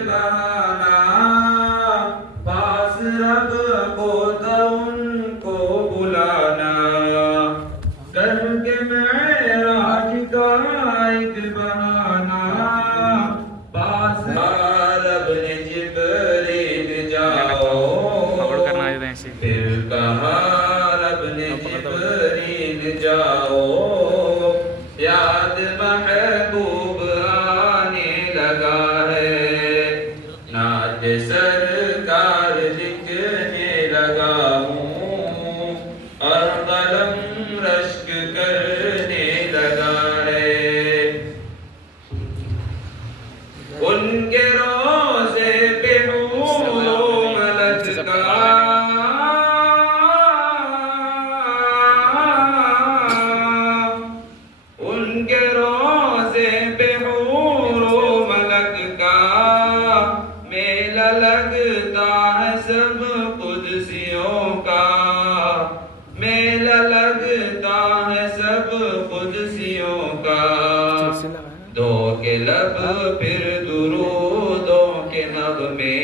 بہانا پاس رب کو تھا ان کو بلانا کر کے معراج کا ایک بہانا پاس رب نے جبریل جاؤ پھر کہا رب نے جبریل جاؤ یاد محبوب آنے لگا ہے نعت سرکار لکھنے لگا ہوں اور قلم رشک کرنے لگا ہے ان کے روزے پہ حور و ملک کا ان کے روزے پہ حور و ملک کا میلہ لگتا ہے سب قدسیوں کا میلہ لگتا ہے سب قدسیوں کا دو کے لب پھر درودوں کے نغمے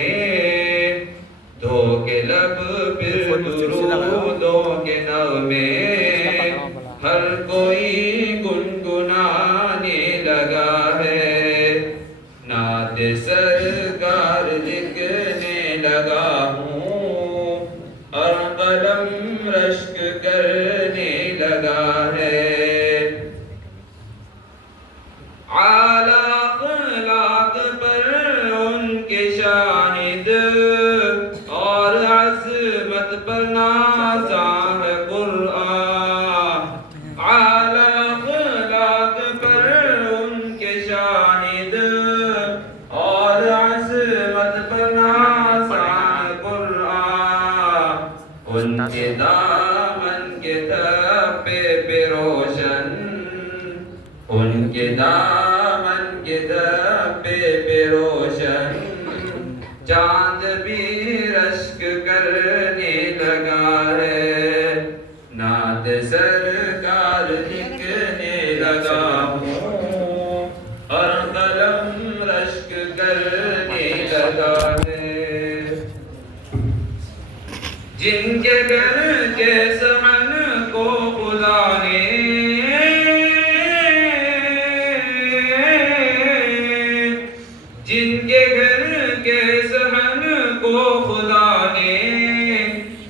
دو کے لب پھر درودوں کے نغمے ہر کوئی گنگنانے لگا ہے نعت سرکار لکھنے لگا ہوں اور قلم رشک کرنے لگا ہے اعلیٰ اخلاق پر ان کے شاہد اور عظمت پر نازاں ہے قرآن اعلیٰ اخلاق پر ان کے شاہد اور عظمت پر نازاں ہے قرآن ان کے دامن کے دھبے پہ روشن ان کے دامن کے دھبے پہ روشن چاند بھی رشک کرنے لگا ہے نعت سرکار لکھنے لگا ہوں اور قلم رشک کرنے لگا ہے جن کے گھر کے صحن کو خدا نے جن کے گھر کے صحن کو خدا نے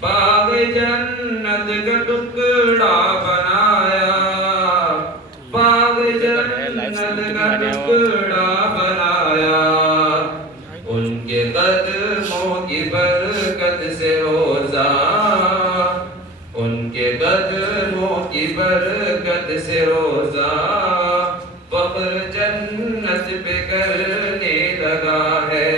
باغ جنت کا ٹکڑا بنایا باغ جنت کا ٹکڑا بنایا ان کے قدموں کی برکت سے روزہ ان کے قدموں کی برکت سے روزہ فخر جنت پہ کرنے لگا ہے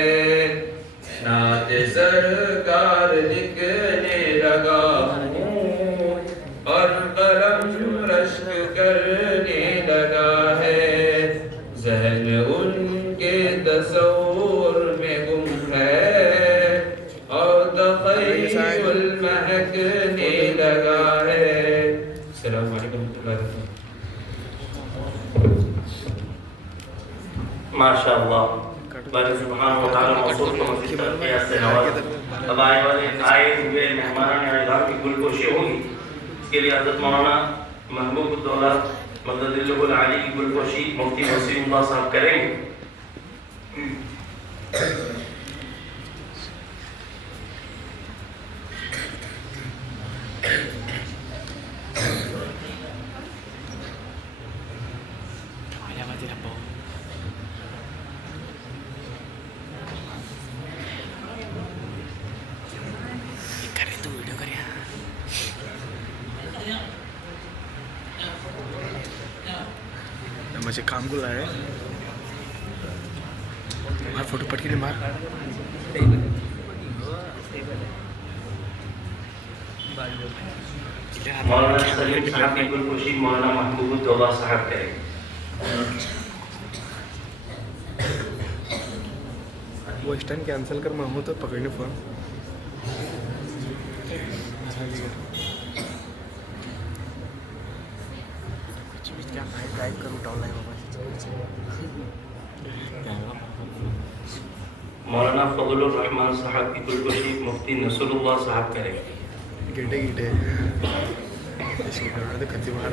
نعت سرکار لکھنے لگا ہوں اور قلم رشک کرنے لگا ہے ذہن ان کے تصور میں گم ہے اور تخیل مہکنے لگا ہے السلام علیکم ورحمۃ اللہ وبرکاتہ ماشاءاللہ بارے سبحانہ و تعالیٰ موصول کو مزید ترقیات سے نواز اب آئے والے آئے ہوئے مہمانان اعظام کی گلگوشی ہوگی اس کے لیے حضرت مولانا محبوب الدولہ مدد اللہ العالی کی گلگوشی مفتی وسیم اللہ صاحب کریں گے مجھے کام کو لائے مار فوٹو پٹ کے مار مولانا سلیم صاحب کی گلگوشی مولانا محبوب الدولہ صاحب کریں وہ اسٹینڈ کینسل کر محمود تو پکڑنے فون کیا ٹائپ کروں ڈاؤن لائن مولانا فضل الرحمان صاحب کی گلگوشی مفتی نصر اللہ صاحب کریں گے. ಗಿಟೆ ಗಿಟೆ ಅದು ಕತ್ತಿ ಮಾಡ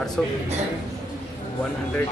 800 100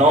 9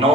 9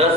10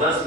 10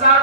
7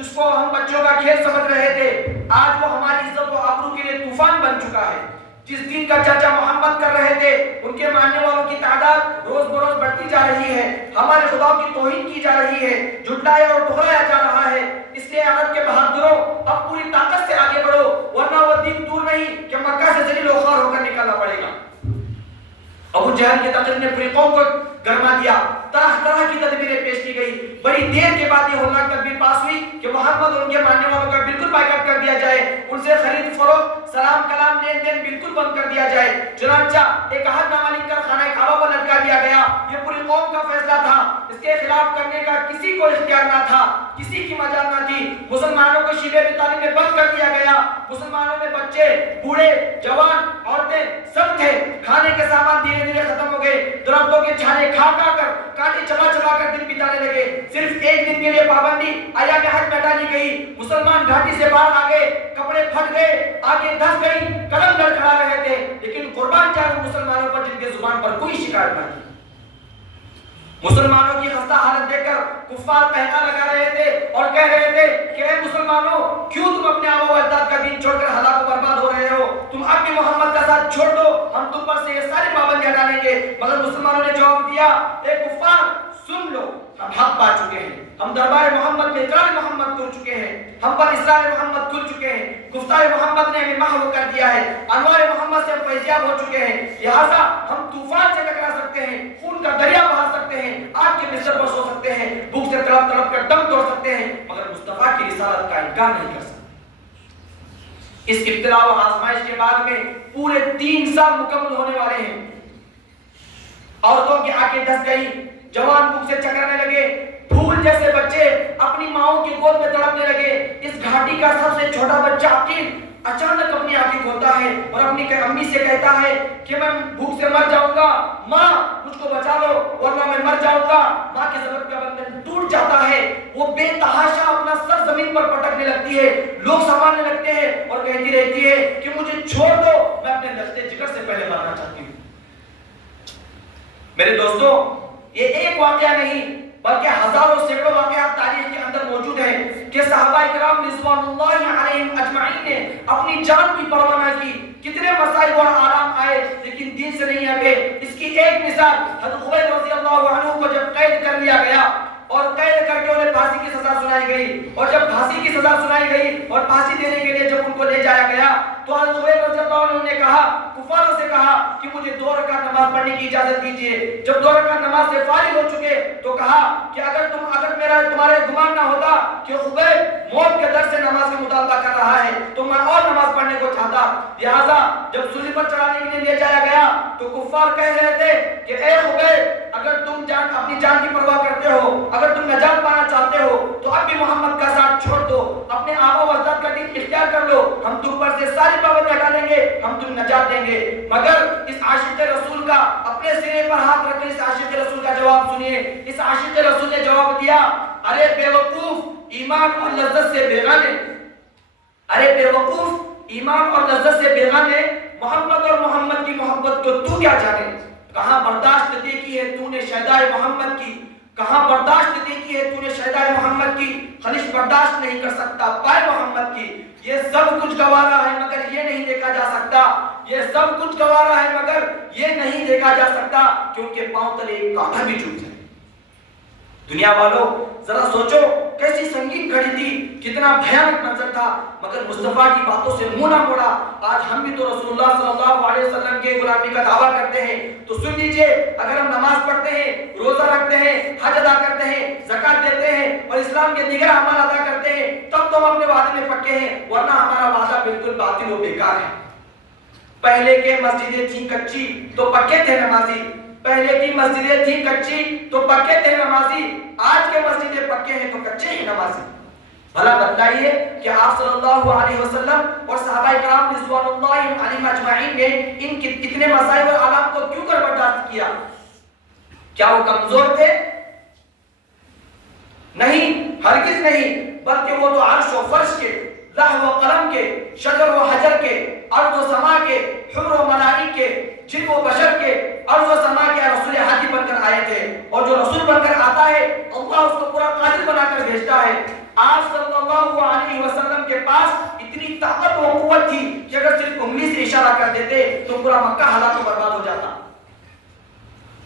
جس کو ہم بچوں کا کھیل سمجھ رہے تھے، آج وہ ہماری عزت و آبرو کے لیے طوفان بن چکا ہے۔ جس دین کا چرچا محمد کر رہے تھے، ان کے ماننے والوں کی تعداد روز بروز بڑھتی جا رہی ہے، ہمارے خدا کی توہین کی جا رہی ہے، جھٹلایا اور ٹھکرایا جا رہا ہے۔ اس لیے عرب کے بہادروں، اب پوری طاقت سے آگے بڑھو، ورنہ وہ دن دور نہیں کہ مکہ سے ذلیل و خوار ہو کر نکلنا پڑے گا۔ ابو جہل کی تقریر نے پوری قوم کو گرما دیا، طرح طرح کی تدبیریں پیش کی گئی۔ بڑی دیر کے بعد یہ ہولناک تدبیر پاس ہوئی کہ محمد اور ان کے ماننے والوں کا بالکل بائیکاٹ کر دیا جائے، ان سے خرید فروخت، سلام کلام، لین دین بالکل بند کر دیا جائے۔ چنانچہ ایک عہد نامہ لکھ کر خانہ کعبہ پر لٹکا دیا گیا۔ یہ پوری قوم کا فیصلہ تھا، اس کے خلاف کرنے کا کسی کو اختیار نہ تھا، کسی کی مجال نہ تھی۔ مسلمانوں کو شیبے تعلیم میں بند کر دیا گیا۔ مسلمانوں میں بچے، بوڑھے، جوان، عورتیں سب تھے۔ کھانے کے سامان دھیرے دھیرے ختم ہو گئے، درختوں کے چھالے کھا کھا کر، کانٹے چبا چبا کر دن بتانے لگے۔ صرف ایک دن کے لیے پابندی ایام حج میں ڈالی گئی۔ مسلمان گھاٹی سے باہر آ گئے، کپڑے پھٹ گئے، آگے دھس گئی، قدم لڑکھڑا رہے تھے، لیکن قربان جاؤ مسلمانوں پر جن کے زبان پر کوئی شکایت نہ تھی۔ مسلمانوں کی خستہ حالت دیکھ کر کفار پہنا لگا رہے تھے اور کہہ رہے تھے کہ اے مسلمانوں، کیوں تم اپنے آبا و اجداد کا دین چھوڑ کر ہلاک و برباد ہو رہے ہو؟ تم اب بھی محمد کا ساتھ چھوڑ دو، ہم تم پر سے یہ ساری پابندیاں ڈالیں گے۔ مگر مسلمانوں نے جواب دیا، اے کفار سن لو، ہم حق پا چکے ہیں، ہم دربار محمد میں اقرار محمد کر چکے ہیں، ہم پر اسرار محمد کھل چکے ہیں، گفتار محمد نے ہمیں محو کر دیا ہے، انوار محمد سے ہم فیضیاب ہو چکے ہیں، لہٰذا ہم طوفان سے ٹکرا سکتے ہیں، خون کا دریا بہا سکتے ہیں، آگ کے بستر پر سو سکتے ہیں، بھوک سے تڑپ تڑپ کر دم توڑ سکتے ہیں، مگر مصطفیٰ کی رسالت کا انکار نہیں کر سکتے۔ اس ابتلا و آزمائش کے بعد میں پورے 3 سال مکمل ہونے والے ہیں۔ عورتوں کی آنکھیں دھس گئی، جوان بھوک سے چکرانے لگے، پھول جیسے بچے اپنی ماؤں کی گود میں تڑپنے لگے۔ اس گھاٹی کا سب سے چھوٹا بچہ عقیل اچانک اپنی آنکھیں کھولتا ہے اور اپنی امی سے کہتا ہے کہ میں بھوک سے مر جاؤں گا، ماں مجھ کو بچا لو ورنہ میں مر جاؤں گا۔ ماں کے ضرورت کا بندھن ٹوٹ جاتا ہے، وہ بے تحاشا اپنا سر زمین پر پٹکنے لگتی ہے، لوگ سنبھالنے لگتے ہیں اور کہتی رہتی ہے کہ مجھے چھوڑ دو، میں اپنے دستے جگر سے پہلے مرنا چاہتی ہوں۔ میرے دوستوں، یہ ایک واقعہ نہیں بلکہ ہزاروں سینکڑوں واقعات تاریخ کے اندر موجود ہیں کہ صحابہ کرام رضوان اللہ علیہم اجمعین نے اپنی جان کی پرواہ نہ کی۔ کتنے مسائل اور آرام آئے لیکن دین سے نہیں ہٹے۔ اس کی ایک مثال حضرت خبیب رضی اللہ عنہ کو جب قید کر لیا گیا اور قید کر کے انہیں پھانسی کی سزا سنائی گئی، اور جب پھانسی کی سزا سنائی گئی اور پھانسی دینے کے لیے جب ان کو لے جایا گیا تو حضرت خبیب رضی اللہ عنہ نے کہا، کفاروں سے کہا کہ مجھے 2 رکعت نماز پڑھنے کی اجازت دیجیے۔ جب 2 رکعت نماز سے فارغ ہو چکے تو کہا کہ اگر تمہارے گمان نہ ہوتا کہ خبیب موت کے در سے نماز کا مطالبہ کر رہا ہے تو میں اور نماز پڑھنے کو چاہتا۔ لہٰذا جب سولی پر چڑھانے کے لیے لے جایا گیا تو کفار کہہ رہے تھے کہ اے خبیب، اگر تم اپنی جان کی پرواہ کرتے ہو، اگر تم نجات پانا چاہتے ہو تو اب بھی محمد کا ساتھ چھوڑ دو، اپنے آبا و اجداد کا دین اختیار کر لو، ہم تم پر سے ساری پابندیاں ڈالیں گے، ہم تم نجات دیں گے۔ مگر اس عاشق رسول کا اپنے سینے پر ہاتھ رکھ کر اس عاشق رسول کا جواب سنیے۔ اس عاشق رسول نے جواب دیا، ارے بے وقوف، ایمان اور لذت سے بیگانے، ارے بے وقوف، ایمان اور لذت سے بیگانے، محمد اور محمد کی محبت کو تو کیا جانے؟ کہاں برداشت دیکھی ہے تو نے شہدائے محمد کی، کہاں برداشت دیکھی ہے تو نے شہدائے محمد کی، خلش برداشت نہیں کر سکتا پائے محمد کی۔ یہ سب کچھ گوارا ہے مگر یہ نہیں دیکھا جا سکتا، یہ سب کچھ گوارا ہے مگر یہ نہیں دیکھا جا سکتا کہ ان کے پاؤں تلے ایک کانٹا بھی چوب جائے۔ دنیا والوں ذرا سوچو کیسی سنگین گھڑی تھی، کتنا بھیانک منظر تھا، مگر مصطفیٰ کی باتوں سے منہ نہ موڑا۔ آج ہم بھی تو رسول اللہ صلی اللہ علیہ وسلم کے غلامی کا دعویٰ کرتے ہیں تو سن لیجئے، اگر ہم نماز پڑھتے ہیں، روزہ رکھتے ہیں، حج ادا کرتے ہیں، زکوٰۃ دیتے ہیں اور اسلام کے دیگر اعمال ادا کرتے ہیں تب تو ہم اپنے وعدے میں پکے ہیں، ورنہ ہمارا وعدہ بالکل باطل و بیکار ہے۔ پہلے کے مسجدیں تھیں کچی تو پکے تھے نمازی، پہلے کی مسجدیں تھیں کچی تو پکے تھے نمازی، آج کے مسجدیں پکے ہیں تو کچے ہیں نمازی۔ بھلا بتلائیے کہ آپ صلی اللہ علیہ وسلم اور صحابہ کرام رضوان اللہ علیہم اجمعین نے ان کے اتنے مسائل اور آلام کو کیوں کر برداشت کیا؟ کیا وہ کمزور تھے؟ نہیں، ہرگز نہیں، بلکہ وہ تو عرش و فرش کے، لوح و قلم کے، شجر و حجر کے، ارض و سما کے، حور و ملائک کے، جن و بشر کے، ارض و سما کے رسول ہادی بن کر آئے تھے، اور جو رسول بن کر آتا ہے اللہ اس کو پورا قادر بنا کر بھیجتا ہے۔ آپ صلی اللہ علیہ وسلم کے پاس اتنی طاقت و قوت تھی کہ اگر صرف انگلی سے اشارہ کر دیتے تو پورا مکہ ہلاک و برباد ہو جاتا.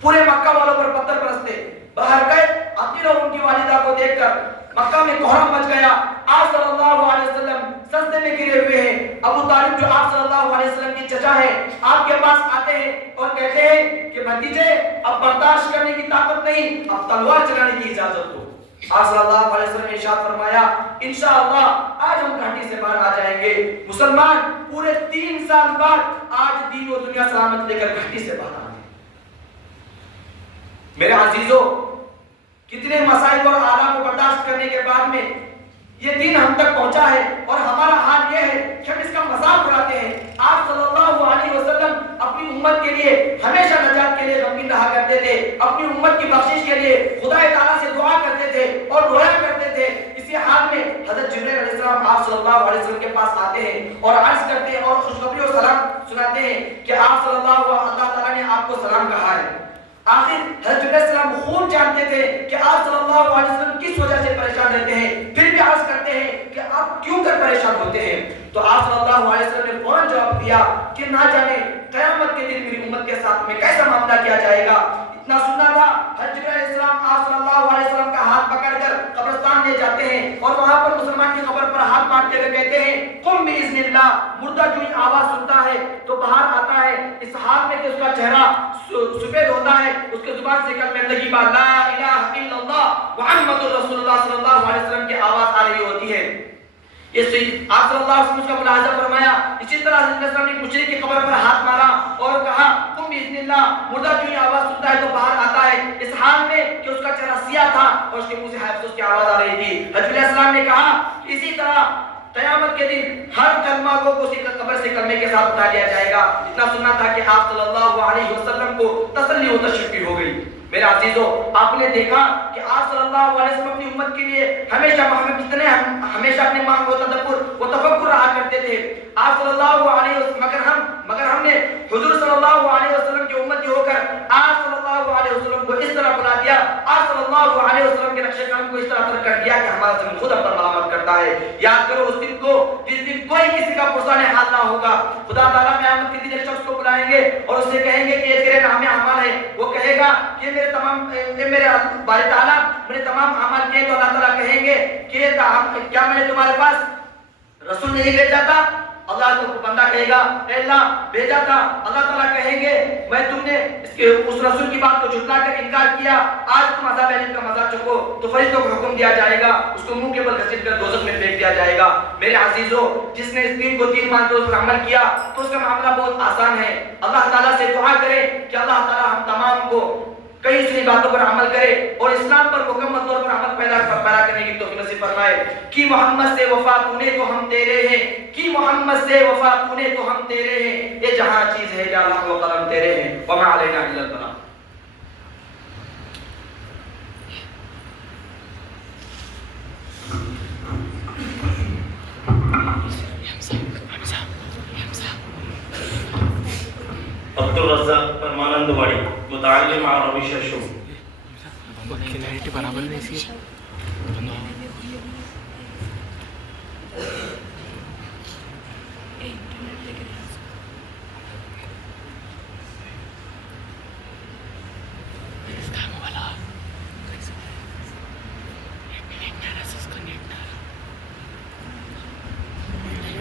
پورے مکہ والوں پر پتھر برستے. باہر گئے عقیل اور ان کی والدہ کو دیکھ کر مکہ میں کوہرام مچ گیا. آپ صلی اللہ علیہ وسلم سجدے میں گرے ہوئے ہیں. ابو طالب جو آپ صلی اللہ علیہ وسلم کی چچا ہے آپ کے پاس آتے ہیں اور کہتے ہیں کہ بھتیجے اب برداشت کرنے کی طاقت نہیں, اب تلوار چلانے کی اجازت دو. آپ صلی اللہ علیہ وسلم نے ارشاد فرمایا انشاءاللہ آج ہم گھاٹی سے باہر آ جائیں گے. مسلمان پورے 3 سال بعد آج دین و دنیا سلامت لے کر گھاٹی سے باہر آ گئے. میرے عزیزو, کتنے مسائل اور آلام کو برداشت کرنے کے بعد میں یہ دین ہم تک پہنچا ہے اور ہمارا حال یہ ہے کہ ہم اس کا مذاق اڑاتے ہیں. آپ صلی اللہ علیہ وسلم اپنی امت کے لیے ہمیشہ نجات کے لیے غمگین رہا کرتے تھے. اپنی امت کی بخشش کے لیے خدا تعالیٰ سے دعا کرتے تھے اور رویا کرتے تھے. اسی حال میں حضرت جبرائیل علیہ السلام آپ صلی اللہ علیہ وسلم کے پاس آتے ہیں اور عرض کرتے ہیں اور خوشخبری اور سلام سناتے ہیں کہ آپ صلی اللہ تعالیٰ نے آپ کو سلام کہا ہے. آخر حضرت جبرائیل علیہ السلام خوب جانتے تھے کہ آپ صلی اللہ علیہ وسلم کس وجہ سے پریشان رہتے ہیں, پھر بھی عرض کرتے ہیں کہ آپ کیوں کر پریشان ہوتے ہیں. تو آپ صلی اللہ علیہ وسلم نے فوراً جواب دیا کہ نہ جانے قیامت کے دن میری امت کے ساتھ میں کیسا معاملہ کیا جائے گا. اتنا سننا تھا حضرت جبرائیل علیہ السلام آپ صلی اللہ علیہ وسلم کا ہاتھ پکڑ کر قبرستان لے جاتے ہیں اور وہاں پر مسلمان کی قبر پر ہاتھ مارتے ہوئے کہتے ہیں قم باذن اللہ. مردہ جو یہ آواز سنتا ہے تو باہر آتا ہے اس حال میں کہ اس کا چہرہ سفید ہوتا ہے, اس کے زبان سے کلمہ طیبہ لا الہ الا اللہ محمد رسول اللہ صلی اللہ علیہ وسلم کی آواز آ رہی ہوتی ہے. یہ آپ صلی اللہ علیہ وسلم کا ملاحظہ فرمایا. اسی طرح حضرت علیہ السلام نے مشرک کی قبر پر ہاتھ مارا اور کہا قم باذن اللہ. مردہ جو یہ آواز سنتا ہے تو باہر آتا ہے اس حال میں کہ اس کا چہرہ سیاہ تھا اور اس کے منہ سے حفظ کی آواز آ رہی تھی. حضرت علیہ السلام نے کہا اسی طرح قیامت کے دن ہر کلمہ کو اسی قبر سے کلمے کے ساتھ اٹھا لیا جائے گا. اتنا سننا تھا کہ آپ صلی اللہ علیہ وسلم کو تسلی و تشفی ہو گئی. میرے عزیزو, آپ نے دیکھا کہ آپ صلی اللہ علیہ وسلم اپنی امت کے لیے ہمیشہ اپنے مان و تدبر و تفکر رہا کرتے تھے. آپ صلی اللہ علیہ وسلم مگر ہم نے حضور صلی اللہ علیہ وسلم کی امتی ہو کر آپ صلی اللہ علیہ وسلم کو اس طرح بنا دیا, آپ صلی اللہ علیہ وسلم کے نقش قدم کو اس طرح ترک کر دیا کہ ہمارا ذہن خود ہم پر ملامت کرتا ہے. یاد کرو اس دن کو جس دن کوئی کسی کا پرسان حال نہ ہوگا. خدا تعالیٰ قیامت کے دن ایک شخص کو بلائیں گے اور اس سے کہیں گے کہ یہ تیرے نام اعمال ہے. وہ کہے گا کہ میرے بارے تعالیٰ میں نے تمام اعمال کیے. تو اللہ تعالیٰ کہیں گے کہ کیا میں نے تمہارے پاس رسول نہیں بھیجا تھا؟ اللہ کو بندہ کہے گا اے اللہ بھیجا تھا. اللہ تعالیٰ کہیں گے میں تم نے اس رسول کی بات کو جھٹلا کر انکار کیا, آج تم عذاب الیم کا مزہ چکھو. تو فرشتوں کو حکم دیا جائے گا, اس کو منہ کے بل گھسیٹ کر دوزخ میں پھینک دیا جائے گا. میرے عزیزو, جس نے اس دین کو دین مان کر اس پر عمل کیا تو اس کا معاملہ بہت آسان ہے. اللہ تعالیٰ سے دعا کرے کہ اللہ تعالیٰ ہم تمام کو کئی ساری باتوں پر عمل کرے اور اسلام پر مکمل طور پر عمل پیدا کرنے کی توفیق نصیب فرمائے. کہ محمد سے وفا تو نے تو ہم تیرے ہیں, کہ محمد سے وفا تو نے تو ہم تیرے ہیں. یہ جہاں چیز ہے یا لوح و قلم تیرے ہیں. وما علینا الا البلاغ. عبد الرزاق پرمانند واڑی متعلم عربی ششو. کلیئرٹی برابر نہیں سی.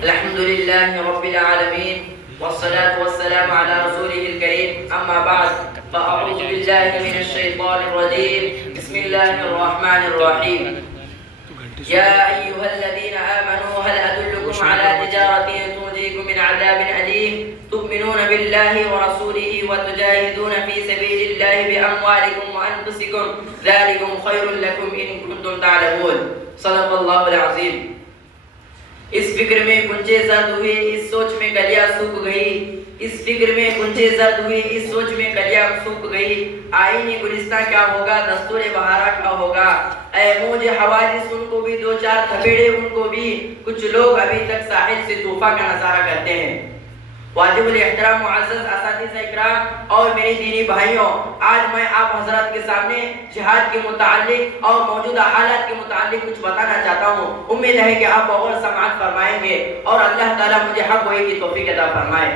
الحمد لله رب العالمين والصلاة والسلام على رسوله الكريم. أما بعد فأعوذ بالله من الشيطان الرجيم. بسم الله الرحمن الرحيم. يا أيها الذين آمنوا هل أدلكم على تجارة تنجيكم من عذاب أليم تؤمنون بالله ورسوله وتجاهدون في سبيل الله بأموالكم وأنفسكم ذلكم خير لكم إن كنتم تعلمون. صدق الله العظيم. اس فکر میں گنجے زد ہوئے, اس سوچ میں کلیاں سوکھ گئی. اس فکر میں گنجے زد ہوئے, اس سوچ میں کلیاں سوکھ گئی. آئینی گلستہ کیا ہوگا, دستور بہارا کیا ہوگا. اے موج حوادث ان کو بھی دو چار تھپیڑے ان کو بھی. کچھ لوگ ابھی تک ساحل سے طوفان کا نظارہ کرتے ہیں. واجب الاحترام معزز اساتذہ اکرام اور میرے دینی بھائیوں، آج میں آپ حضرات کے سامنے جہاد کے متعلق اور موجودہ حالات کے متعلق کچھ بتانا چاہتا ہوں۔ امید ہے کہ آپ غور سماعت فرمائیں گے اور اللہ تعالیٰ مجھے حق گوئی کی توفیق عطا فرمائے۔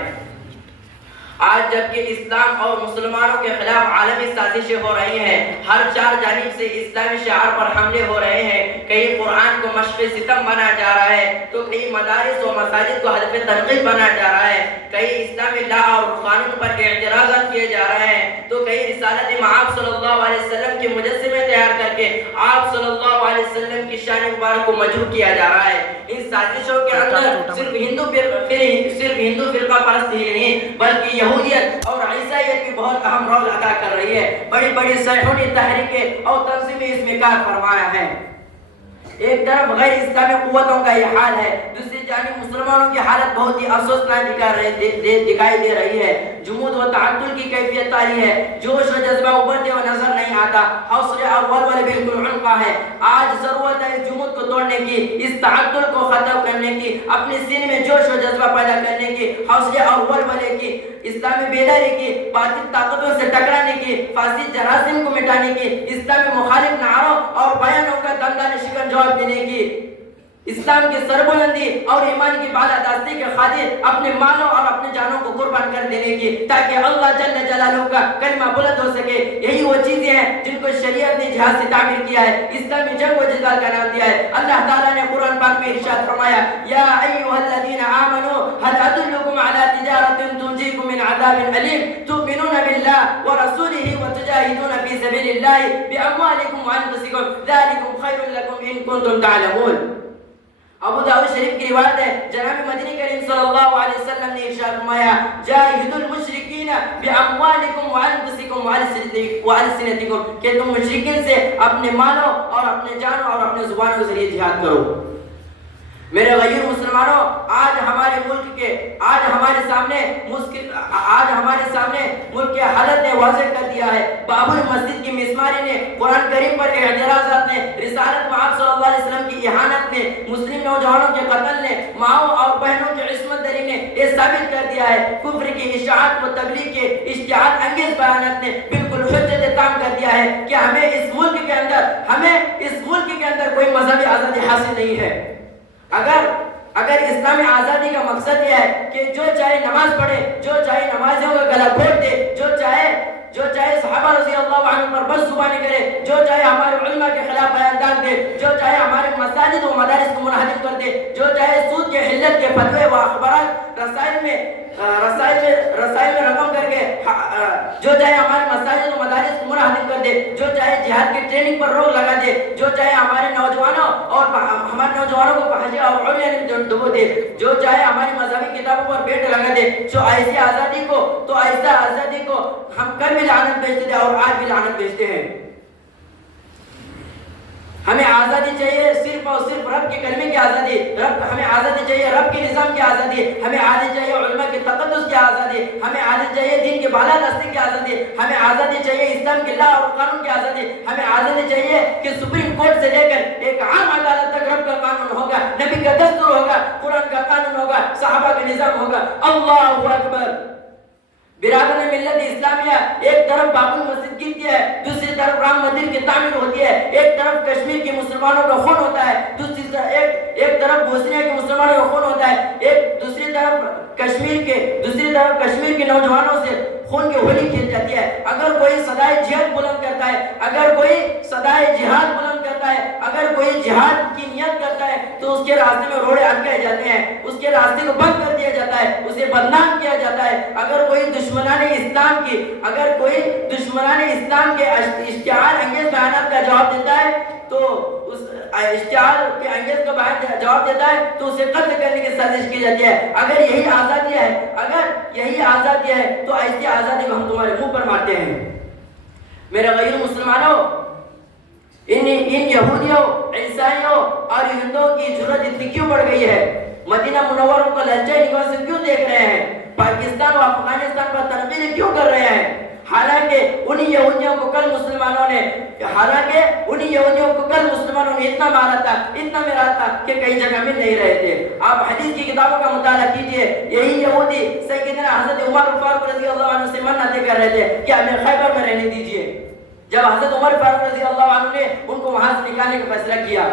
آج جبکہ اسلام اور مسلمانوں کے خلاف عالمی سازشیں ہو رہی ہیں، ہر چار جانب سے اسلامی شعار پر حملے ہو رہے ہیں، کہیں قرآن کو مشق ستم بنایا جا رہا ہے تو کہیں مدارس و مساجد کو ہدف تنقید بنایا جا رہا ہے، کہیں اسلامی لا اور قانون پر اعتراضات کیے جا رہے ہیں تو کہیں رسالت مآب صلی اللہ علیہ وسلم کے مجسمے تیار کر کے آپ صلی اللہ علیہ وسلم کی شان مبارک کو مجروح کیا جا رہا ہے۔ ان سازشوں کے اندر صرف ہندو فرقہ پرست ہی نہیں بلکہ یہودیت اور عیسائیت بھی بہت اہم رول ادا کر رہی ہے۔ بڑی بڑی صہیونی تحریکیں اور تنظیمیں اس میں کار فرمایا ہے۔ ایک طرف غیر اسلامی قوتوں کا یہ حال ہے، دوسری جانب مسلمانوں کی حالت بہت ہی افسوسناک دکھائی دے رہی ہے۔ جمود و تعطل کی کیفیت طاری ہے، جوش و جذبہ ابھرتے ہوئے نظر نہیں آتا، حوصلے اور ولولے بالکل عنقا ہے۔ آج ضرورت ہے اس جمود کو توڑنے کی، اس تعطل کو ختم کرنے کی، اپنے سینے میں جوش و جذبہ پیدا کرنے کی، حوصلے اور ولولے کی، اسلامی بیداری کی، باطل طاقتوں سے ٹکرانے کی، فاسد جراثیم کو مٹانے کی، اسلامی مخالف نعروں اور بیانوں کا دمدار شکن جواب دینے کی، اسلام کی سربلندی اور ایمان کی بالادستی کے خاطر اپنے مالوں اور اپنے جانوں کو قربان کر دینے کی، تاکہ اللہ جل جلالہ کا کلمہ بلند ہو سکے۔ یہی وہ چیزیں ہیں جن کو شریعت نے جہاد سے تعبیر کیا ہے، اسلامی جنگ و جدال کا نام دیا ہے۔ اللہ تعالیٰ نے قرآن پاک میں ارشاد فرمایا، یا ایھا الذین آمنوا هل ادلکم علی تجارۃ تنجیکم من عذاب علیم تؤمنون باللہ ورسولہ وتجاہدون فی سبیل اللہ باموالکم وانفسکم ذلکم خیر لکم ان کنتم تعلمون۔ ابو داؤد شریف کی روایت ہے، جناب مدنی کریم صلی اللہ علیہ وسلم نے ارشاد فرمایا، جاہدوا المشرکین باموالکم وانفسکم والسنتکم، کہ تم مشرکین سے اپنے مالوں اور اپنے جانوں اور اپنے زبانوں کے ذریعے جہاد کرو۔ میرے غیر مسلمانوں، آج ہمارے سامنے ملک کے حالت نے واضح کر دیا ہے۔ بابل مسجد کی مسماری نے، قرآن کریم پر اعتراضات نے، رسالت مآب صلی اللہ علیہ وسلم کی اہانت نے، مسلم نوجوانوں کے قتل نے، ماؤں اور بہنوں کی عصمت دری نے یہ ثابت کر دیا ہے، کفر کی اشاعت و تبلیغ کے اشتعال انگیز بیانات نے بالکل حجت تام کر دیا ہے کہ ہمیں اس ملک کے اندر کوئی مذہبی آزادی حاصل نہیں ہے۔ اگر اسلامی آزادی کا مقصد یہ ہے کہ جو چاہے نماز پڑھے، جو چاہے نمازیوں کا گلا گھونٹ دے، جو چاہے صحابہ رضی اللہ عنہ پر بد زبانی کرے، جو چاہے ہمارے علماء کے خلاف بیان دے، جو چاہے ہمارے مساجد و مدارس کو منہدم کر دے، جو چاہے سود کے حلت کے فتوے و اخبارات رسائل میں رقم کر کے جو چاہے ہمارے مساجد و مدارس کو منہدم کر دے، جو چاہے جہاد کی ٹریننگ پر روک لگا دے، جو چاہے ہمارے نوجوانوں کو فحاشی اور عریاں میں ڈبو دے، جو چاہے ہماری مذہبی کتابوں پر بیٹ لگا دے، ایسی آزادی کو ہم کل بھی لعنت بھیجتے تھے اور آج بھی لعنت بھیجتے ہیں۔ ہمیں آزادی چاہیے صرف اور صرف رب کے کلمے کی آزادی، ہمیں آزادی چاہیے رب کے نظام کی آزادی، ہمیں آزادی چاہیے علماء کے تقدس کی آزادی، ہمیں آزادی چاہیے دین کے بالادستی کی آزادی، ہمیں آزادی چاہیے اسلام کے لا اور قانون کی آزادی، ہمیں آزادی چاہیے کہ سپریم کورٹ سے لے کر ایک عام عدالت تک رب کا قانون ہوگا، نبی کا دستور ہوگا، قرآن کا قانون ہوگا، صحابہ کا نظام ہوگا۔ اللہ اکبر۔ برادر ملت اسلامیہ، ایک طرف بابل مسجد گرتی ہے، دوسری طرف رام مندر کی تعمیر ہوتی ہے، ایک طرف کشمیر کے مسلمانوں کا خون ہوتا ہے، ایک طرف بوسنیا کے مسلمانوں کا خون ہوتا ہے، دوسری طرف کشمیر کے نوجوانوں سے خون کی ہولی کھیل جاتی ہے۔ اگر کوئی صدائے جہاد بلند کرتا ہے، اگر کوئی جہاد کی نیت کرتا ہے تو اس کے راستے میں روڑے اٹکائے جاتے ہیں، اس کے راستے کو بند کر دیا جاتا ہے، اسے بدنام کیا جاتا ہے۔ اگر کوئی دشمنان اسلام کے اشتعال انگیز بیانات کا جواب دیتا ہے تو اس اشتعال کے انگیز کا جواب دیتا ہے تو اسے قتل کرنے کی سازش کی جاتی ہے۔ اگر یہی آزادی ہے تو ایسی آزادی کو ہم تمہارے منہ پر مارتے ہیں۔ میرے غیر مسلمانوں، ان یہودیوں، عیسائیوں اور ہندوؤں کی جرأت اتنی کیوں بڑھ گئی ہے؟ مدینہ منورہ کو للچائی نگاہ سے کیوں دیکھ رہے ہیں؟ پاکستان و افغانستان پر تنقیدیں کیوں کر رہے ہیں؟ حالانکہ انہی یہودیوں کو کل مسلمانوں نے اتنا مارا تھا، اتنا میرا تھا کہ کئی جگہ مل نہیں رہے تھے۔ آپ حدیث کی کتابوں کا مطالعہ کیجئے، یہی یہودی سیدنا حضرت عمر فاروق رضی اللہ عنہ سے منتیں کر رہے تھے کہ ہمیں خیبر میں رہنے دیجئے۔ جب حضرت عمر فاروق رضی اللہ عنہ نے ان کو وہاں سے نکالنے کا فیصلہ کیا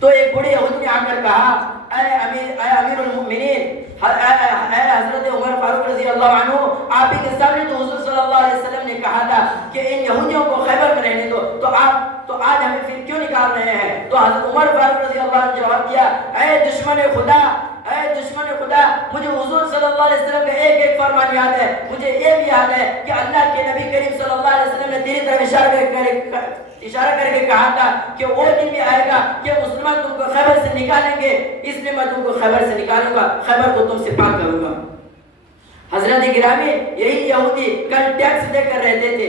تو ایک بڑے یہودی نے آ کر کہا، اے امیر المؤمنین، اے حضرت عمر فاروق رضی اللہ عنہ، آپ ہی کے سامنے تو حضور صلی اللہ علیہ وسلم نے کہا تھا کہ ان یہودیوں کو خیبر میں رہنے دو، تو آج ہمیں پھر کیوں نکال رہے ہیں؟ تو حضرت عمر فاروق رضی اللہ عنہ نے جواب دیا، اے دشمن خدا، مجھے حضور صلی اللہ علیہ وسلم کا ایک فرمان یاد ہے، مجھے یہ بھی یاد ہے کہ اللہ کے نبی کریم صلی اللہ علیہ وسلم نے تیری طرف اشارہ کر کے کہا تھا کہ وہ دن بھی آئے گا کہ مسلمان تم کو خیبر سے نکالیں گے، اس لیے میں تم کو خیبر سے نکالوں گا، خیبر کو تم سے پاک کروں گا۔ حضرت گرامی، یہی یہودی کل ٹیکس دے کر رہتے تھے،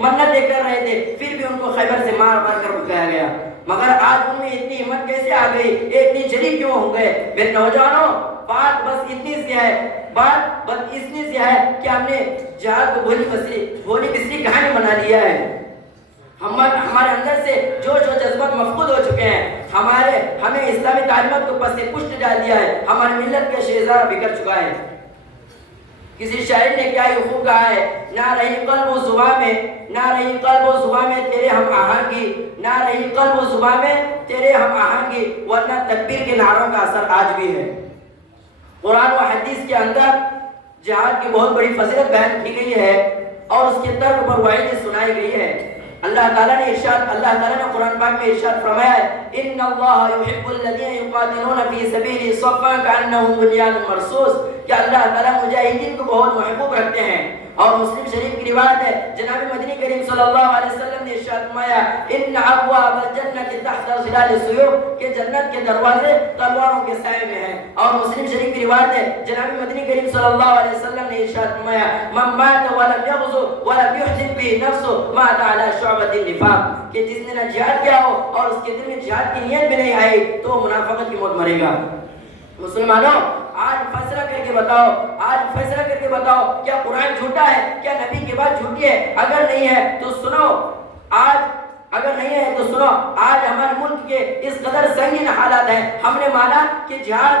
منت دے کر رہے تھے، پھر بھی ان کو خیبر سے مار کر بھگایا گیا۔ مگر آج ان میں اتنی ہمت کیسے آ گئی، اتنی جری کیوں ہو گئے؟ میرے نوجوانوں، بات بس اتنی سی ہے کہ ہم نے جہاد کو بھولی بسری کہانی بنا لیا ہے۔ ہمارے اندر سے جوش و جذبات مفقود ہو چکے ہیں، ہمیں اسلامی تعلیمات کو پس پشت ڈال دیا ہے، ہماری ملت کا شہزار بکھر چکا ہے۔ کسی شاعر نے کیا یہ خوب کہا ہے، نہ رہی قلب و زباں میں تیرے ہم آہنگی، نہ رہی قلب و زباں میں تیرے ہم آہنگی، ورنہ تکبیر کے نعروں کا اثر آج بھی ہے۔ قرآن و حدیث کے اندر جہاد کی بہت بڑی فضیلت بیان کی گئی ہے اور اس کے ترک پر وعیدیں سنائی گئی ہے۔ اللہ تعالیٰ نے قرآن پاک میں ارشاد فرمایا ہے، ان اللہ یحب الذین یقاتلون فی سبیلہ صفا کانہم بنیان مرصوص، کہ اللہ تعالیٰ مجاہدین کو بہت محبوب رکھتے ہیں۔ اور مسلم شریف کی روایت ہے، جناب مدنی کریم صلی اللہ علیہ وسلم نے ارشاد فرمایا، ان ابواب الجنۃ تحت ظلال السیوف، کہ جنت کے دروازے تلواروں کے سائے میں ہیں۔ اور مسلم شریف کی روایت ہے، جناب مدنی کریم صلی اللہ علیہ وسلم نے ارشاد فرمایا، من مات ولم یغزو ولم یحدث به نفسه مات على شعبۃ النفاق، کہ جس نے نہ جہاد کیا ہو اور اس کے دل میں جہاد کی نیت بھی نہیں آئی تو وہ منافقت کی موت مرے گا۔ مسلمانوں، آج فیصلہ کر کے بتاؤ، کیا قرآن جھوٹا ہے؟ کیا نبی کی بات جھوٹی ہے؟ اگر نہیں ہے تو سنو، آج ہمارے ملک کے اس قدر سنگین حالات ہیں۔ ہم نے مانا کہ جہاد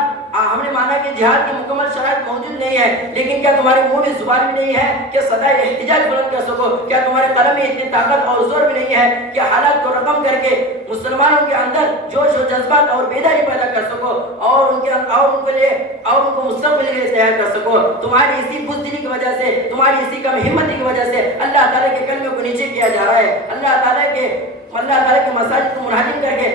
کی مکمل شرائط موجود نہیں ہے، لیکن کیا تمہارے منہ میں زبان بھی نہیں ہے کہ صدائے احتجاج بلند کر سکو؟ کیا تمہارے قلم میں اتنی طاقت اور زور بھی نہیں ہے کہ حالات کو رقم کر کے مسلمانوں کے اندر جوش و جذبات اور بیداری پیدا کر سکو اور ان کو مستقبل کے لیے تیار کر سکو؟ تمہاری اسی بزدلی کی وجہ سے، تمہاری اسی کم ہمتی کی وجہ سے اللہ تعالیٰ کے کلمے کو نیچے کیا جا رہا ہے۔ اللہ تعالیٰ کے مساجد کو منہدم کر کے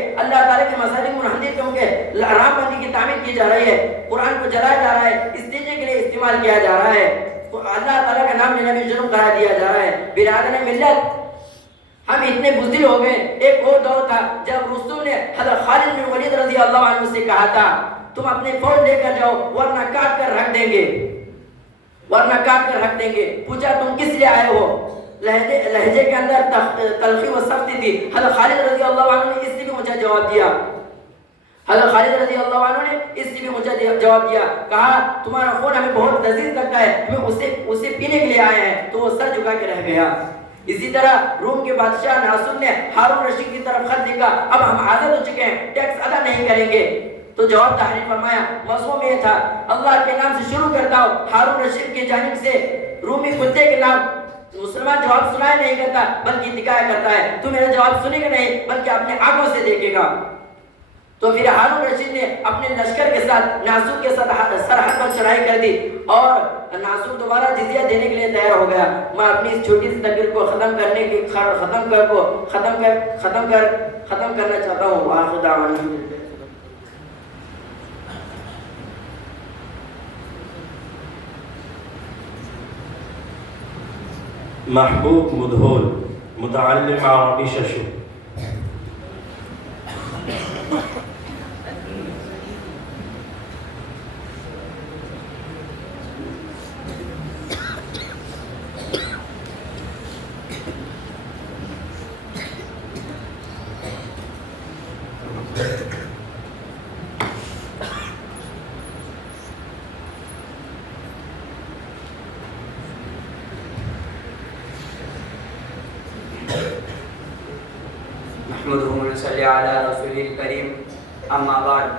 رام بندی کی تعمیر کی جا رہی ہے، قرآن کو جلایا جا رہا ہے، استنجے کے لیے استعمال کیا جا رہا ہے، اللہ تعالیٰ کا نام لینا بھی جرم قرار دیا جا رہا ہے۔ برادران ملت، ہم اتنے بزدل ہو گئے۔ ایک اور دور تھا جب رستم نے حضرت خالد بن ولید رضی اللہ عنہ سے کہا تھا، تم اپنے فوج لے کر جاؤ ورنہ کاٹ کر رکھ دیں گے۔ پوچھا تم کس لیے آئے ہو؟ لہجے کے اندر تلخی و سختی تھی۔ حضرت خالد رضی اللہ عنہ نے اس سے بھی مجھے جواب دیا، کہا تمہارا خون ہمیں بہت لذیذ لگتا ہے، ہمیں اسے پینے کے لیے آئے ہیں۔ تو وہ سر جھکا کے رہ گیا۔ اسی طرح روم کے بادشاہ ناصر نے ہارون رشید کی طرف خط لکھا، اب ہم عادت ہو چکے ہیں، ٹیکس ادا نہیں کریں گے۔ تو جواب تحریر فرمایا، مضمون یہ تھا، اللہ کے نام سے شروع کرتا ہوں، ہارون رشید کی جانب سے رومی کتے کے نام۔ مسلمان جواب سنایا نہیں کرتا بلکہ دکھایا کرتا ہے، تو میرا جواب سنے گا نہیں بلکہ اپنے آنکھوں سے دیکھے گا۔ تو پھر ہارون رشید نے اپنے لشکر کے ساتھ ناصر کے ساتھ سرحد پر چڑھائی کر دی اور ناصر دوبارہ جزیہ دینے کے لیے تیار ہو گیا۔ میں اپنی اس چھوٹی سی تقریر کو ختم کرنا چاہتا ہوں۔ وآخر دعوانا محبوب مدھول، متعلم عربی ششو۔ نحمده ونصلي على رسوله الكريم أما بعد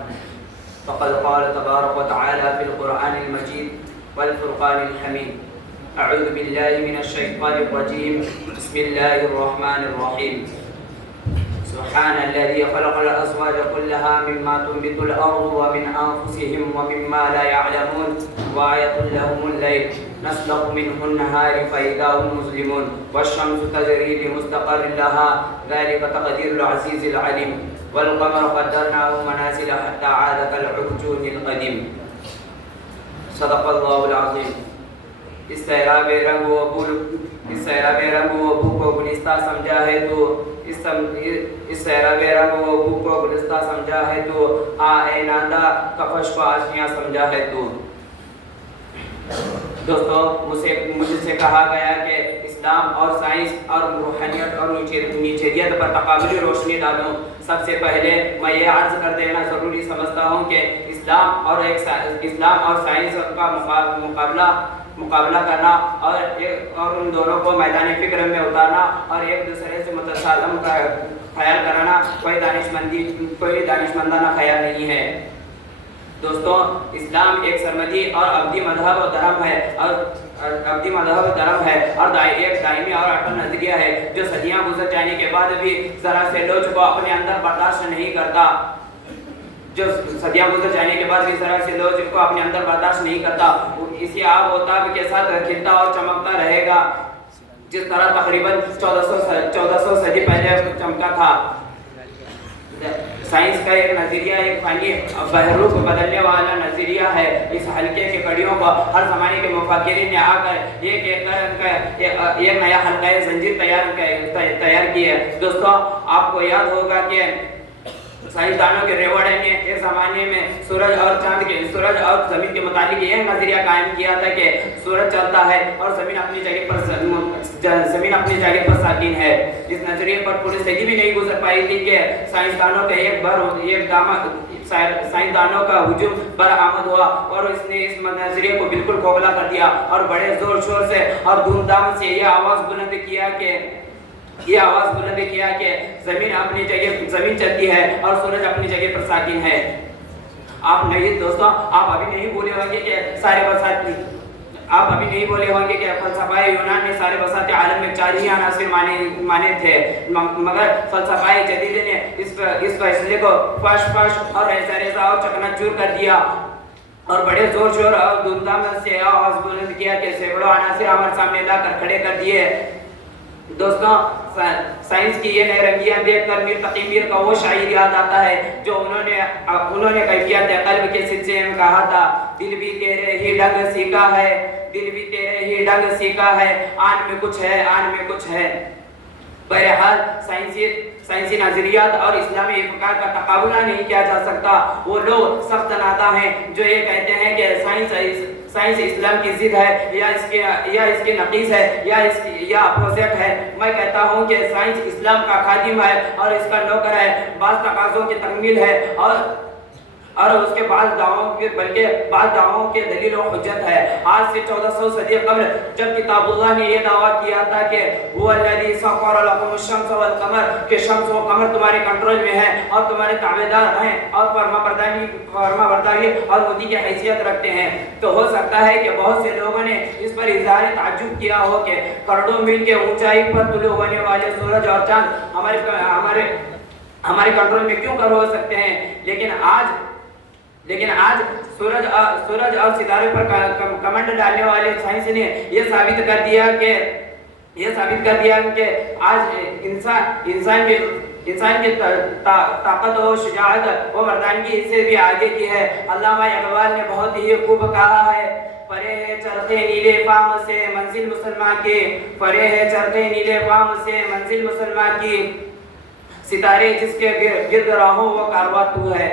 فقد قال تبارك وتعالى في القرآن المجيد والفرقان الحميد أعوذ بالله من الشيطان الرجيم بسم الله الرحمن الرحيم سبحان الذي خلق الأزواج كلها مما تنبت الأرض ومن أنفسهم ومما لا يعلمون وآية لهم الليل نسلخ منه النهار فإذا هم مظلمون والشمس تجري لمستقر لها ذلك تقدير العزيز العليم والقمر قدرناه منازل حتى عاد كالعرجون القديم صدق الله العظيم. اس سیراب رنگ و بو کو گلستہ سمجھا ہے تو اس سیراب رنگ و بو کو گلستہ سمجھا ہے تو اے ناندہ کفش کو آشیاں سمجھا ہے تو. دوستو مجھ سے کہا گیا کہ اسلام اور سائنس اور روحانیت اور نیچریت پر تقابلی روشنی ڈالوں. سب سے پہلے میں یہ عرض کر دینا ضروری سمجھتا ہوں کہ اسلام اور سائنس کا مقابلہ کرنا اور ان دونوں کو میدان فکر میں اتارنا اور ایک دوسرے سے متصادم کا خیال کرانا کوئی دانشمندانہ خیال نہیں ہے. دوستوں اسلام ایک سرمدی اور ابدی مذہب و دھرم ہے اور ایک دائمی اور اٹل نظریہ ہے جو صدیاں گزر جانے کے بعد بھی ذرا سے لوچ کو اپنے اندر برداشت نہیں کرتا اسی آب و تاب کے ساتھ کھلتا اور چمکتا رہے گا جس طرح تقریباً 1400 صدی پہلے چمکا تھا. سائنس کا ایک نظریہ ایک فانی بحروف بدلنے والا نظریہ ہے. اس حلقے کی کڑیوں کو ہر زمانے کے مفکرین نے آ کر ایک نیا حلقہ زنجیر تیار کی ہے. دوستوں آپ کو یاد ہوگا کہ سائنسدانوں کے ریوڑے نے ایک زمانے میں سورج اور زمین کے متعلق یہ نظریہ قائم کیا تھا کہ سورج چلتا ہے اور زمین اپنی جگہ پر ساکن ہے. اس نظریے پر پوری صدی بھی نہیں گزر پائی تھی کہ سائنسدانوں کا ہجوم برآمد ہوا اور اس نے اس نظریے کو بالکل کھوکھلا کر دیا اور بڑے زور شور سے اور دھوم دھام سے یہ آواز بلند کیا کہ زمین چلتی ہے اور سورج اپنی جگہ پر ساکن ہے. آپ ابھی نہیں بولے ہوں گے کہ فلسفہ یونان نے سارے بساط عالم میں 4 ہی عناصر مانے تھے مگر فلسفہ جدید نے اس فیصلے کو فش اور ریزہ اور چکنا چور کر دیا اور بڑے زور شور اور دھوم دھام سے آواز بلند کیا کہ سینکڑوں عناصر ہمارے سامنے لا کر کھڑے کر دیے. دوستوں سائنس کی یہ نئے رنگیاں دیکھ کر میر تقی میر کا وہ شاعر یاد آتا ہے جو انہوں نے کیفیت قلب کے سلسلے میں کہا تھا. دل بھی تیرے ہی ڈنگ سیکھا ہے آن میں کچھ ہے. بہرحال سائنسی نظریات اور اسلامی افکار کا تقابلہ نہیں کیا جا سکتا. وہ لوگ سخت ناداں ہیں جو یہ کہتے ہیں کہ سائنس اسلام کی ضد ہے یا اس کے نقیص ہے یا اپوزٹ ہے. میں کہتا ہوں کہ سائنس اسلام کا خادم ہے اور اس کا نوکر ہے. بعض تقاضوں کی تکمیل ہے اور اس کے بعض دعووں کے دلیل و حجت ہے. آج سے 1400 صدی قبل جب کتاب اللہ نے یہ دعویٰ کیا تھا کہ هو الذی سخر لکم الشمس والقمر کہ شمس و قمر تمہارے کنٹرول میں ہیں اور تمہارے تابعدار ہیں اور فرما برداری اور مودی کی حیثیت رکھتے ہیں. تو ہو سکتا ہے کہ بہت سے لوگوں نے اس پر اظہار تعجب کیا ہو کہ کروڑوں میل کے اونچائی پر طلوع ہونے والے سورج اور چاند ہمارے کنٹرول میں کیوں کر ہو سکتے ہیں. لیکن آج سورج اور ستارے پر کمنڈ ڈالنے والے سائنس نے یہ ثابت کر دیا کہ آج انسان کی طاقت و شجاعت و مردانگی اس سے بھی آگے کی ہے. علامہ اقبال نے بہت ہی خوب کہا ہے پرے ہے چرخے نیلے فام سے منزل مسلمان کی ستارے جس کے گرد راہوں وہ کارواں تو ہے.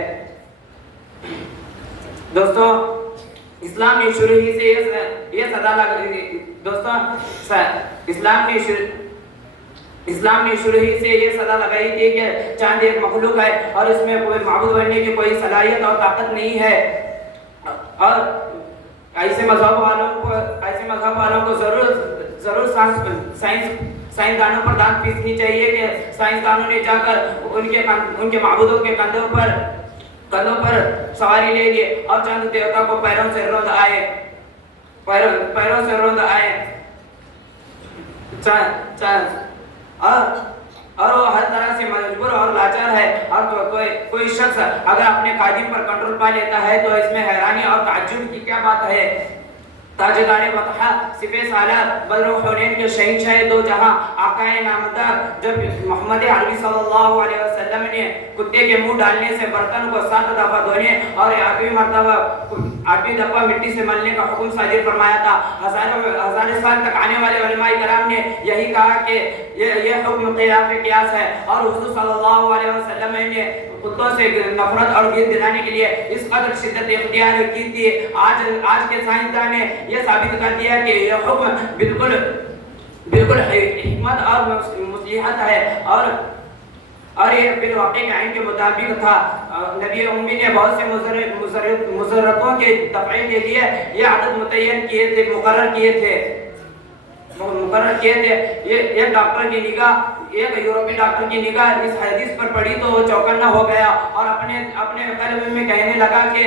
دوستوں اسلام نے شروع ہی سے یہ صدا لگائی تھی کہ چاند ایک مخلوق ہے اور اس میں کوئی معبود بننے کی کوئی صلاحیت اور طاقت نہیں ہے اور ایسے مذہب والوں کو ضرور سائنسدانوں پر دانت پیسنی چاہیے کہ سائنسدانوں نے جا کر ان کے معبودوں کے کندھوں پر سواری لے لی اور چند دیوتا کو پیروں سے روند آئے اور وہ ہر طرح سے مجبور اور لاچار ہے. اور کوئی شخص اگر اپنے خادم پر کنٹرول پا لیتا ہے تو اس میں حیرانی اور تعجب کی کیا بات ہے. تاجدار بطحہ سپہ سالار بدر حنین کے شہنشاہ دو جہاں آقا نامدار جب محمد عربی صلی اللہ علیہ وسلم نے کتے کے منہ ڈالنے سے برتن کو 7 دفعہ دھونے اور 8ویں دفعہ مٹی سے ملنے کا حکم صادر فرمایا تھا. ہزار سال تک آنے والے علماء کرام نے یہی کہا کہ یہ حکم خلاف قیاس ہے اور حضور صلی اللہ علیہ وسلم نے کتوں سے نفرت اور غیر دلانے کے لیے اس قدر شدت اختیار کی تھی. آج کے سائنسدان نے یہ ثابت کر دیا کہ یہ حکم بالکل حکمت اور مصلحت ہے اور یہ بالواقع عین کے مطابق تھا. نبی امی نے بہت سے مضرتوں کے دفع کے لیے یہ عدد متعین کیے تھے، مقرر کیے تھے. ایک ڈاکٹر کی نگاہ، ایک یورپی ڈاکٹر کی نگاہ اس حدیث پر پڑی تو وہ چوکنا ہو گیا اور اپنے قلب میں کہنے لگا کہ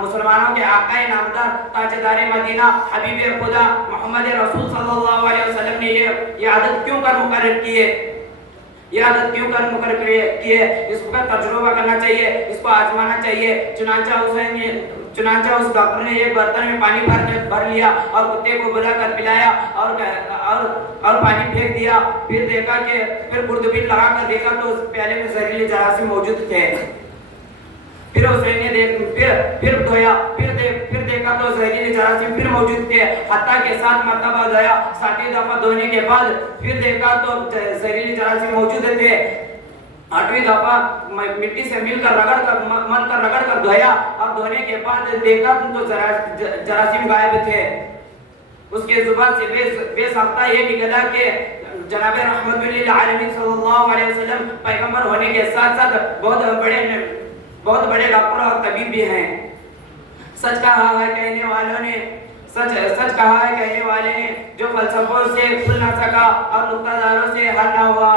مسلمانوں کے آقا نامدار تاجدار مدینہ حبیب خدا محمد رسول صلی اللہ علیہ وسلم نے یہ عادت کیوں کر مقرر کیے، اس کا تجربہ کرنا چاہیے، اس کو آزمانا چاہیے. چنانچہ اس ڈاکٹر نے ایک برتن میں پانی بھر لیا اور کتے کو بلا کر پلایا اور پانی پھینک دیا. پھر خوردبین لگا کر دیکھا تو اس پیالے میں زہریلے جراثیم موجود تھے. پھر اس نے پھر دھویا، پھر دیکھا تو زہریلے جراثیم پھر موجود تھے. حتیٰ کہ 7 مرتبہ دھویا، 7ویں دفعہ دھونے کے بعد پھر دیکھا تو زہریلے جراثیم موجود تھے. 8ویں دفعہ مٹی سے مل کر رگڑ کر دھویا اور دھونے کے بعد دیکھا تو جراثیم غائب تھے. اس کے زبان سے بے ساختہ یہ نکلا کہ جناب رحمت للعالمین صلی اللہ علیہ وسلم پیغمبر ہونے کے ساتھ ساتھ بہت بڑے ڈاکٹر اور طبیب بھی ہیں. سچ کہا ہے کہنے والے نے جو فلسفوں سے کھل نہ سکا اور نقطہ داروں سے حل نہ ہوا،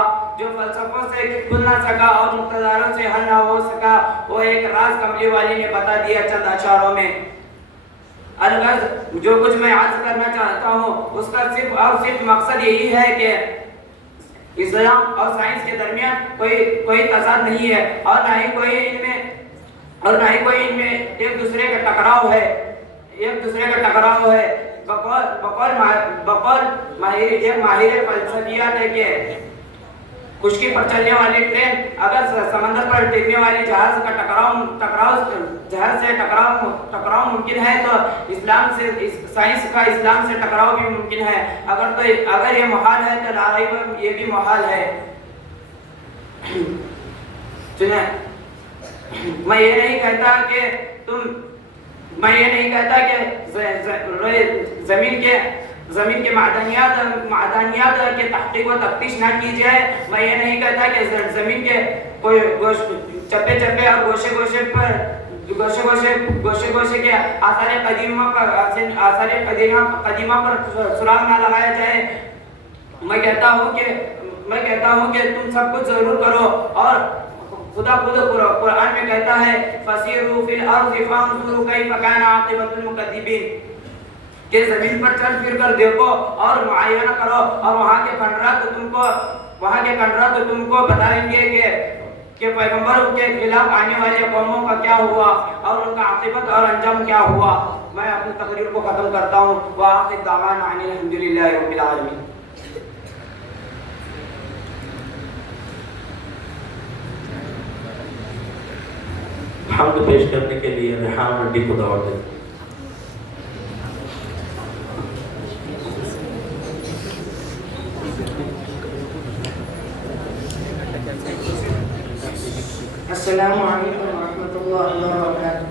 ہو سکا وہ ایک راز کملی والی نے بتا دیا چند اشاروں میں. الغرض جو کچھ میں عرض کرنا چاہتا ہوں اس کا صرف اور صرف مقصد یہی ہے کہ اسلام اور سائنس کے درمیان کوئی تضاد نہیں ہے اور نہ ہی کوئی ان میں ایک دوسرے کا ٹکراؤ ہے. بقول ماہر فلسفیات ہے کہ خشکی پر چلنے والی ٹرین اگر سمندر پر ٹکنے والی جہاز سے ٹکراؤ ممکن ہے تو سائنس کا اسلام سے ٹکراؤ بھی ممکن ہے. اگر یہ محال ہے تو لا ریب یہ بھی محال ہے. میں یہ نہیں کہتا کہ زمین کے معدنیات کے تحقیق و تفتیش نہ کی جائے. میں یہ نہیں کہتا کہ زمین کے کوئی چپے اور گوشے کے آثار قدیمہ پر سراغ نہ لگایا جائے. میں کہتا ہوں کہ تم سب کچھ ضرور کرو اور خدا خود قرآن میں کہتا ہے فَسِيرُوا فِي الْأَرْضِ فَانظُرُوا كَيْفَ كَانَ عَاقِبَةُ الْمُكَذِّبِينَ کہ زمین پر چل پھر کر دیکھو اور معائنہ کرو اور وہاں کے کنڈرات تم کو بتائیں گے کہ پیغمبروں کے خلاف آنے والے قوموں کا کیا ہوا اور ان کا عاقبت اور انجام کیا ہوا. میں اپنی تقریر کو ختم کرتا ہوں. وآخر دعوانا ان الحمدللہ رب العالمین. حمد پیش کرنے کے لیے ریحان منڈی کو دعوت دیں. السلام علیکم ورحمۃ اللہ وبرکاتہ.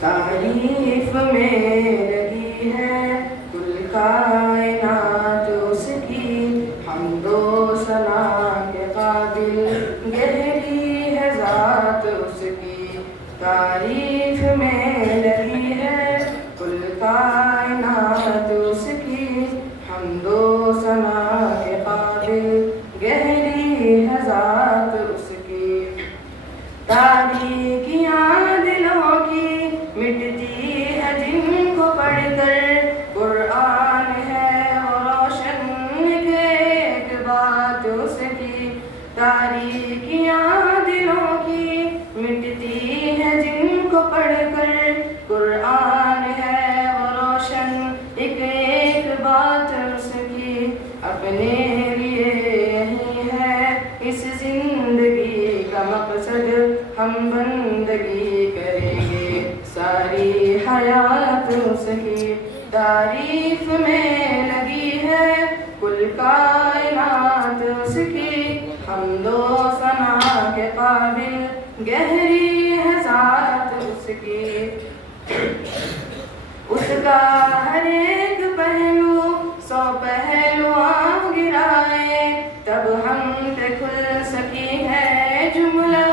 تعریف میں لگی ہے کل کائنات اس کی، حمد و ثنا کے قابل گہری ہے ذات اس کی. تعریف میں لگی ہے کل کائنات اس کی، گہری ہے ذات اس کی تاریکیاں دلوں کی مٹتی ہے جن کو پڑھ کر قرآن ہے وہ روشن ایک بات اس کی تاریکیاں دلوں کی مٹتی ہے جن کو پڑھ کر قرآن ہے وہ روشن ایک بات اس کی اپنے لیے یہی ہے اس زندگی کا مقصد ہم بندگی کریں گے ساری حیات اس کی تعریف میں لگی ہے کل کائنات اس کی حمد و ثنا کے قابل گہری ہے ذات اس کی اس کا ہر ایک پہلو 100 پہلوان گرائے تب ہم پہ کھل سکی ہے جملہ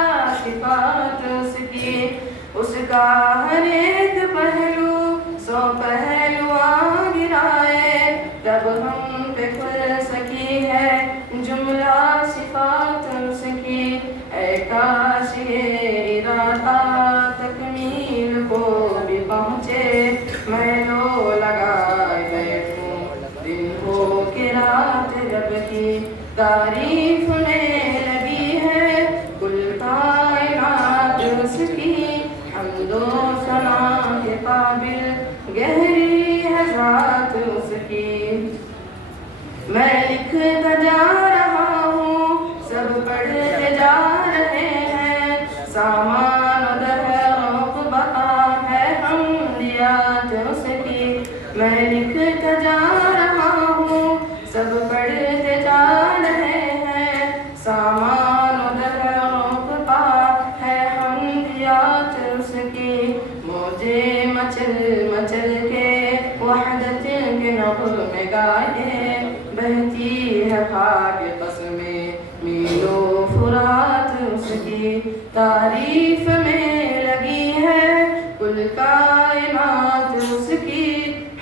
صفات اس کی اس کا ہر ایک پہلو 100 پہلوان گرائے تب ہم پہ کھل سکی ہے جملہ صفات اس کی اے کاش یہ ارادہ تکمیل کو بھی پہنچے میں لو لگائے بیٹھوں دن ہو کے رات رب کی تعریف میں لگی ہے کل کائنات اس کی حمد و ثنا کے قابل گہری ہے ذات اس کی میں لکھتا جا رہا ہوں سب پڑھتے جا رہے ہیں سامان دہر بقا ہے حمدیات اس کی میں لکھتا جا رہا ہوں سب پڑھتے جا رہے ہیں سامان دہر بقا ہے حمدیات اس کی موجے مچل مچل کے وحدت کے نغمے گائے بہتی ہے خاک قسمیں میلو فرات اس کی تعریف میں لگی ہے کل کائنات اس کی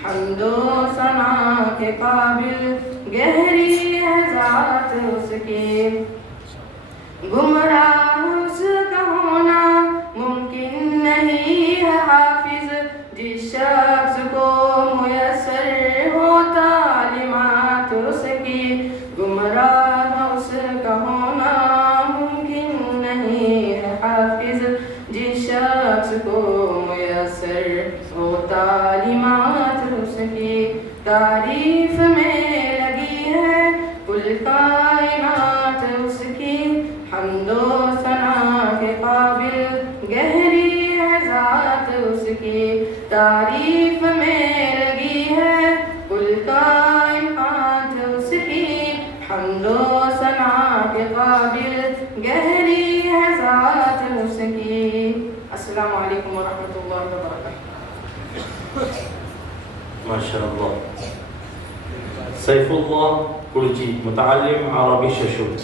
حمد و ثنا کے قابل گہری ہے ذات اس کی گمراہ اس کا ہونا ممکن نہیں ہے حافظ جس شخص کو میسر ہو تعلیمات اس کی گمراہ اس کا ہونا ممکن نہیں ہے حافظ جس شخص کو میسر ہو تعلیمات اس کی تعریف میں لگی ہے کل کائنات اس کی حمد و ثنا کے قابل گہری ہے ذات اس کی تعریف میں لگی ہے کل کائنات اس کی حمد و ثنا کے قابل گہری ہے ذات اس کی السلام علیکم ورحمۃ اللہ وبرکاتہ ماشاء اللہ سیف اللہ کرجی متعلم عربی ششور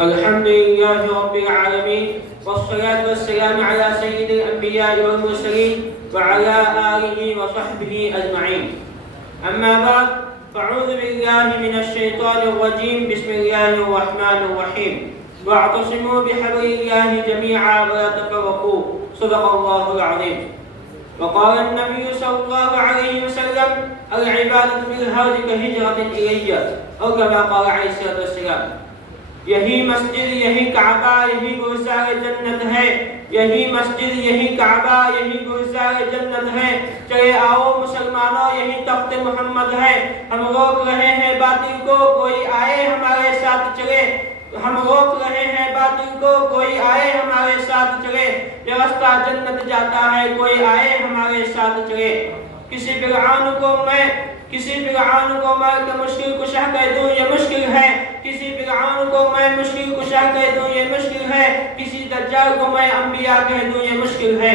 الحمد لله رب العالمين والصلاة والسلام على سيد الأنبياء والمرسلين وعلى آله وصحبه أجمعين أما بعد فأعوذ بالله من الشيطان الرجيم بسم الله الرحمن الرحيم واعتصموا بحبل الله جميعا ولا تفرقوا صدق الله العظيم وقال النبي صلى الله عليه وسلم العبادة في الهرج كهجرة إلي أو كما قال عليه الصلاة والسلام یہی مسجد یہی کعبہ یہی گلزار جنت ہے یہی مسجد یہی کعبہ یہی گلزار جنت ہے چلے آؤ مسلمانوں یہی تخت محمد ہے ہم روک رہے ہیں باطل کو کوئی آئے ہمارے ساتھ چلے ہم روک رہے ہیں باطل کو کوئی آئے ہمارے ساتھ چلے یہ راستہ جنت جاتا ہے کوئی آئے ہمارے ساتھ چلے کسی فرعون کو مار کے مشکل کشا کہہ دوں یہ مشکل ہے کسی فرعون کو میں مشکل کشا کہہ دوں یہ مشکل ہے کسی دجال کو میں انبیاء کہہ دوں یہ مشکل ہے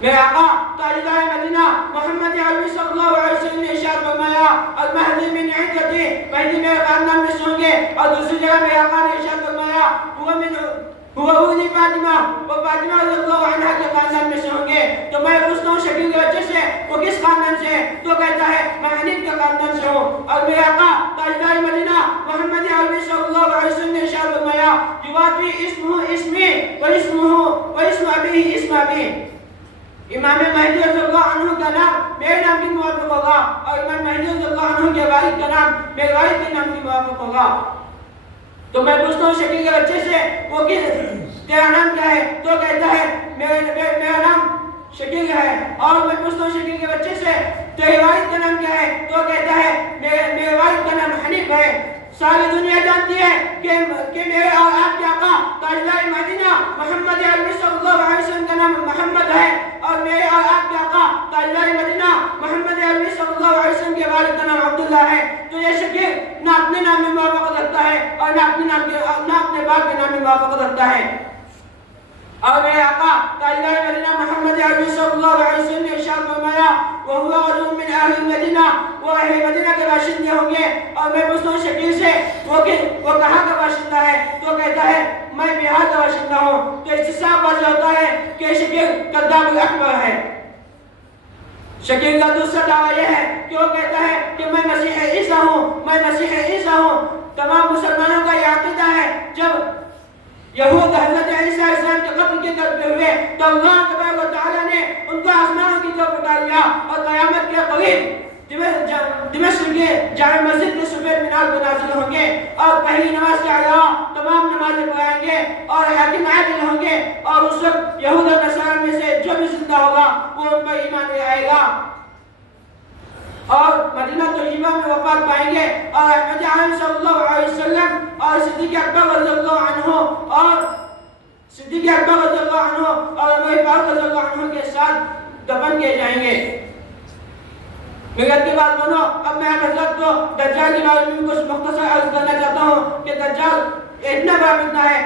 میرے آقا تاجدار مدینہ محمد عربی صلی اللہ علیہ وسلم نے ارشاد فرمایا المہدی من عندتی، مہدی میرے خاندان میں سے ہوں گے. اور دوسری جگہ میرے آقا نے ارشاد فرمایا وہ ابن فاطمہ، وہ فاطمہ رضی اللہ عنہا کے خاندان میں سے ہوں گے. تو میں پوچھتا ہوں شکیل کے بچے سے وہ کس خاندان سے ہے؟ تو کہتا ہے میں حنیف کے خاندان سے ہوں. اور میرے آقا تاجدار مدینہ محمد عربی صلی اللہ علیہ وسلم نے ارشاد فرمایا یوافی اسمہ اسمی و اسم ابیہ اسم ابی. امام مہدی رضی اللہ عنہ کا نام میرے نام کی موافق ہوگا اور امام مہدی رضی اللہ عنہ کے والد کا نام میرے والد کے نام کی موافق ہوگا. تو میں پوچھتا ہوں شکیل کے بچے سے وہ تیرا نام کیا ہے؟ تو کہتا ہے میرا نام شکیل ہے. اور میں پوچھتا ہوں شکیل کے بچے سے تیرے والد کا نام کیا ہے؟ تو کہتا ہے میرے والد کا نام حنیف ہے. ساری دنیا جانتی ہے کہ میرے اور آپ کے آقا تاجدار مدینہ محمد عربی صلی اللہ علیہ وسلم کا نام محمد ہے اور میرے اور آپ کے آقا تاجدار مدینہ محمد عربی صلی اللہ علیہ وسلم کے والد کا نام عبداللہ ہے. تو یہ شکیل نہ اپنے نام میں موافقت رکھتا ہے اور نہ اپنے باپ کے نام میں موافقت رکھتا ہے. اور میرے آقا تاجدار مدینہ محمد عربی صلی اللہ علیہ وسلم نے ارشاد فرمایا وَهُوَ رَجُلٌ مِّنْ أَهْلِ الْمَدِينَةِ، وہ اہل مدینہ کے باشندے ہوں گے. اور میں پوچھتا ہوں شکیل سے وہ کہاں کا باشندہ ہے؟ تو کہتا ہے میں بہار کا باشندہ ہوں. تو اس سے صاف واضح ہوتا ہے کہ شکیل کذاب الاکبر ہے. شکیل کا دوسرا دعویٰ یہ ہے کہ وہ کہتا ہے کہ میں مسیح عیسیٰ ہوں. تمام مسلمانوں کا یہ عقیدہ ہے. جب یہود حضرت عیسیٰ علیہ السلام کے قتل کے کرتے ہوئے تو اللہ تبارک و تعالیٰ نے ان کو آسمانوں کی طرف اٹھا لیا اور قیامت کے قریب دمشق کے جامع مسجد کے سفید مینار پر نازل ہوں گے اور پہلی نماز کے علاوہ تمام نمازیں پڑھائیں گے اور حاکم عادل ہوں گے. اور اس وقت یہود اور نصارہ میں سے جو بھی زندہ ہوگا وہ ان پر ایمان لے آئے گا اور مدینہ طیبہ میں وفات پائیں گے. اور احمد عالم صلی اللہ علیہ وسلم اور صدیق اکبر رضی اللہ عنہ اور عمر فاروق رضی اللہ عنہ کے ساتھ دفن کیے جائیں گے. مگر کے بعد بنو اب میں حضرت کو دجال کے بارے میں کچھ مختصر عرض کرنا چاہتا ہوں کہ دجال اتنا بڑا فتنہ ہے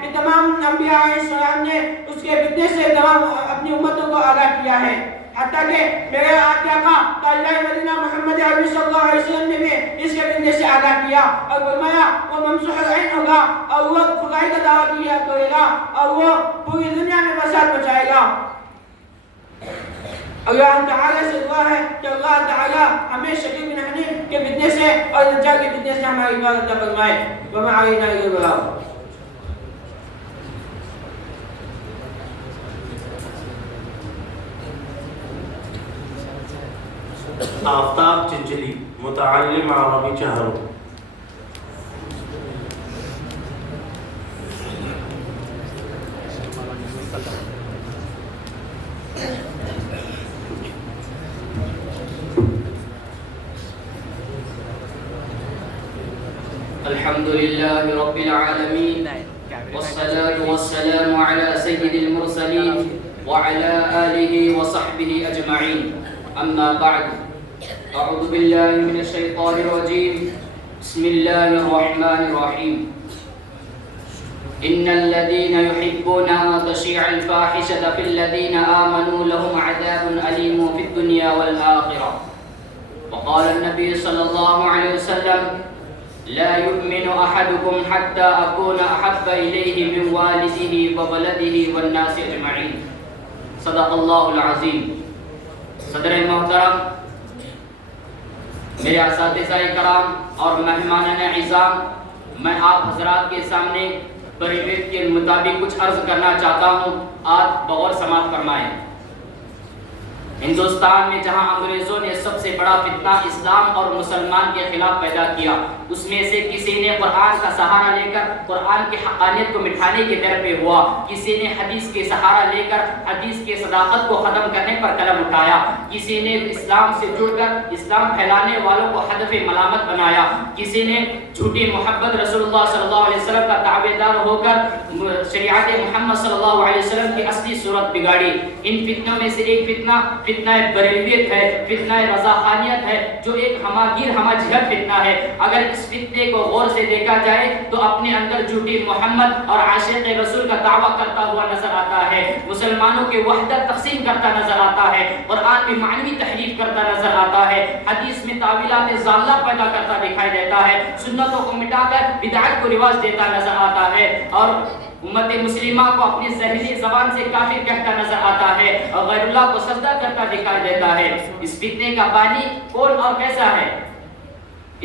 کہ تمام انبیاء علیہ السلام نے اس کے فتنے سے تمام اپنی امتوں کو آگاہ کیا ہے. حتیٰ کہ میرے آقا تاجدار مدینہ محمد عربی صلی اللہ علیہ وسلم نے بھی اس کے فتنے سے آگاہ کیا اور فرمایا وہ ممسوح العین ہوگا اور وہ خدائی کا دعویٰ کیا کرے گا اور وہ پوری دنیا میں فساد مچائے گا. اللہ تعالیٰ سے دعا ہے کہ اللہ تعالیٰ ہمیں شکیل بن حنیف کے فتنے سے اور دجال کے فتنے سے ہماری حفاظت فرمائے. وما علینا الا البلاغ. آفتاب چنچلی متعلم عربی چہرو. الحمد لله رب العالمين والصلاة والسلام على سيد المرسلين وعلى آله وصحبه أجمعين. أما بعد أعوذ بالله من الشيطان الرجيم. بسم الله الرحمن الرحيم. إن الذين يحبون أن تشيع الفاحشة في الذين آمنوا لهم عذاب أليم في الدنيا والآخرة. وقال النبي صلى الله عليه وسلم لا يؤمن أحدكم حتى أكون أحب إليه من والده وولده والناس أجمعين. صدق الله العظيم. صدر محترم، میرے اساتذہ کرام اور مہمانان اعزام، میں آپ حضرات کے سامنے بریویت کے مطابق کچھ عرض کرنا چاہتا ہوں. آپ بغور سماعت فرمائیں. ہندوستان میں جہاں انگریزوں نے سب سے بڑا فتنہ اسلام اور مسلمان کے خلاف پیدا کیا، اس میں سے کسی نے قرآن کا سہارا لے کر قرآن کی حقانیت کو مٹھانے کے در پہ ہوا، کسی نے حدیث کے سہارا لے کر حدیث کے صداقت کو ختم کرنے پر قلم اٹھایا، کسی نے اسلام سے جڑ کر اسلام پھیلانے والوں کو ہدف ملامت بنایا، کسی نے جھوٹی محبت رسول اللہ صلی اللہ علیہ وسلم کا تابعدار ہو کر شریعت محمد صلی اللہ علیہ وسلم کی اصلی صورت بگاڑی. ان فتنوں میں سے ایک فتنہ فتنہ بریلویت ہے، فتنہ رضاخانیت ہے، جو ایک ہماگیر ہمہ جہت فتنہ ہے۔ اگر اس فتنے کو غور سے دیکھا جائے تو اپنے اندر جھوٹی محمد اور عاشق رسول کا دعویٰ کرتا ہوا نظر آتا ہے، مسلمانوں کے وحدت تقسیم کرتا نظر آتا ہے، قرآن میں معنوی تحریف کرتا نظر آتا ہے، حدیث میں تعویلات ضالہ پیدا کرتا دکھائی دیتا ہے، سنتوں کو مٹا کر بدعت کو رواج دیتا نظر آتا ہے، اور امت مسلمہ کو اپنی ذہنی زبان سے کافر کہتا نظر آتا ہے اور غیر اللہ کو سجدہ کرتا دکھائی دیتا ہے۔ اس فتنے کا بانی کون اور کیسا ہے؟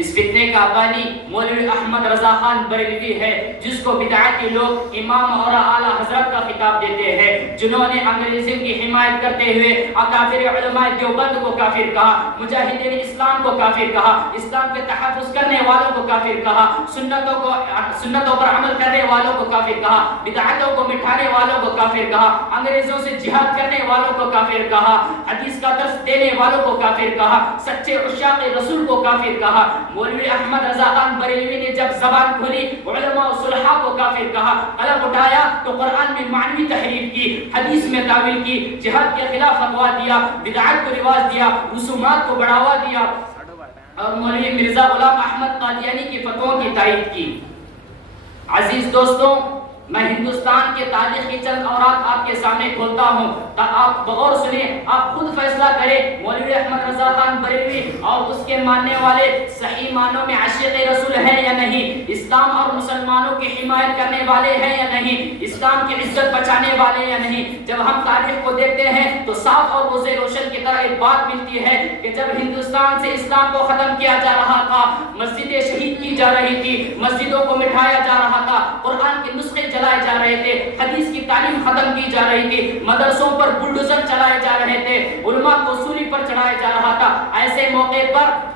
اس فتنے کا بانی مولوی احمد رضا خان بریلوی ہے، جس کو بدعتی لوگ امام اور اعلیٰ حضرت کا خطاب دیتے ہیں، جنہوں نے انگریزوں کی حمایت کرتے ہوئے اکابر علماء دیوبند کو کافر کہا، مجاہدین اسلام کو کافر کہا، اسلام کے تحفظ کرنے والوں کو کافر کہا، سنتوں پر عمل کرنے والوں کو کافر کہا، بدعتوں کو مٹھانے والوں کو کافر کہا، انگریزوں سے جہاد کرنے والوں کو کافر کہا، حدیث کا درس دینے والوں کو کافر کہا، سچے عشاق رسول کو کافر کہا۔ مولوی احمد رضا خان بریلوی نے جب زبان کھولی علماء و صلحاء کو کافر کہا، قلم اٹھایا تو قرآن میں معنوی تحریف کی، حدیث میں تعویل کی، جہاد کے خلاف فتویٰ دیا، بدعت کو رواج دیا، رسومات کو بڑھاوا دیا اور مولوی مرزا غلام احمد قادیانی کی فتووں کی تائید کی۔ عزیز دوستوں، میں ہندوستان کے تاریخ کی چند اوراق آپ کے سامنے کھولتا ہوں، آپ بغور سنیں، آپ خود فیصلہ کریں مولوی احمد رضا خان بریلوی اور اس کے ماننے والے صحیح معنوں میں عاشق رسول ہیں یا نہیں، اسلام اور مسلمانوں کی حمایت کرنے والے ہیں یا نہیں، اسلام کی عزت بچانے والے یا نہیں۔ جب ہم تاریخ کو دیکھتے ہیں تو صاف اور روز روشن کی طرح ایک بات ملتی ہے کہ جب ہندوستان سے اسلام کو ختم کیا جا رہا تھا، مسجدیں شہید کی جا رہی تھی، مسجدوں کو مٹھایا جا رہا تھا، قرآن کے نسخے جلائے جا رہے تھے، حدیث کی تعلیم ختم کی جا رہی تھی، مدرسوں پر بلڈوزر چلائے جا رہے تھے، علماء کو سولی پر چڑھایا جا رہا تھا، ایسے موقع پر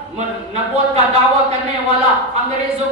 نبوت کا دعویٰ کرنے والا انگریزوں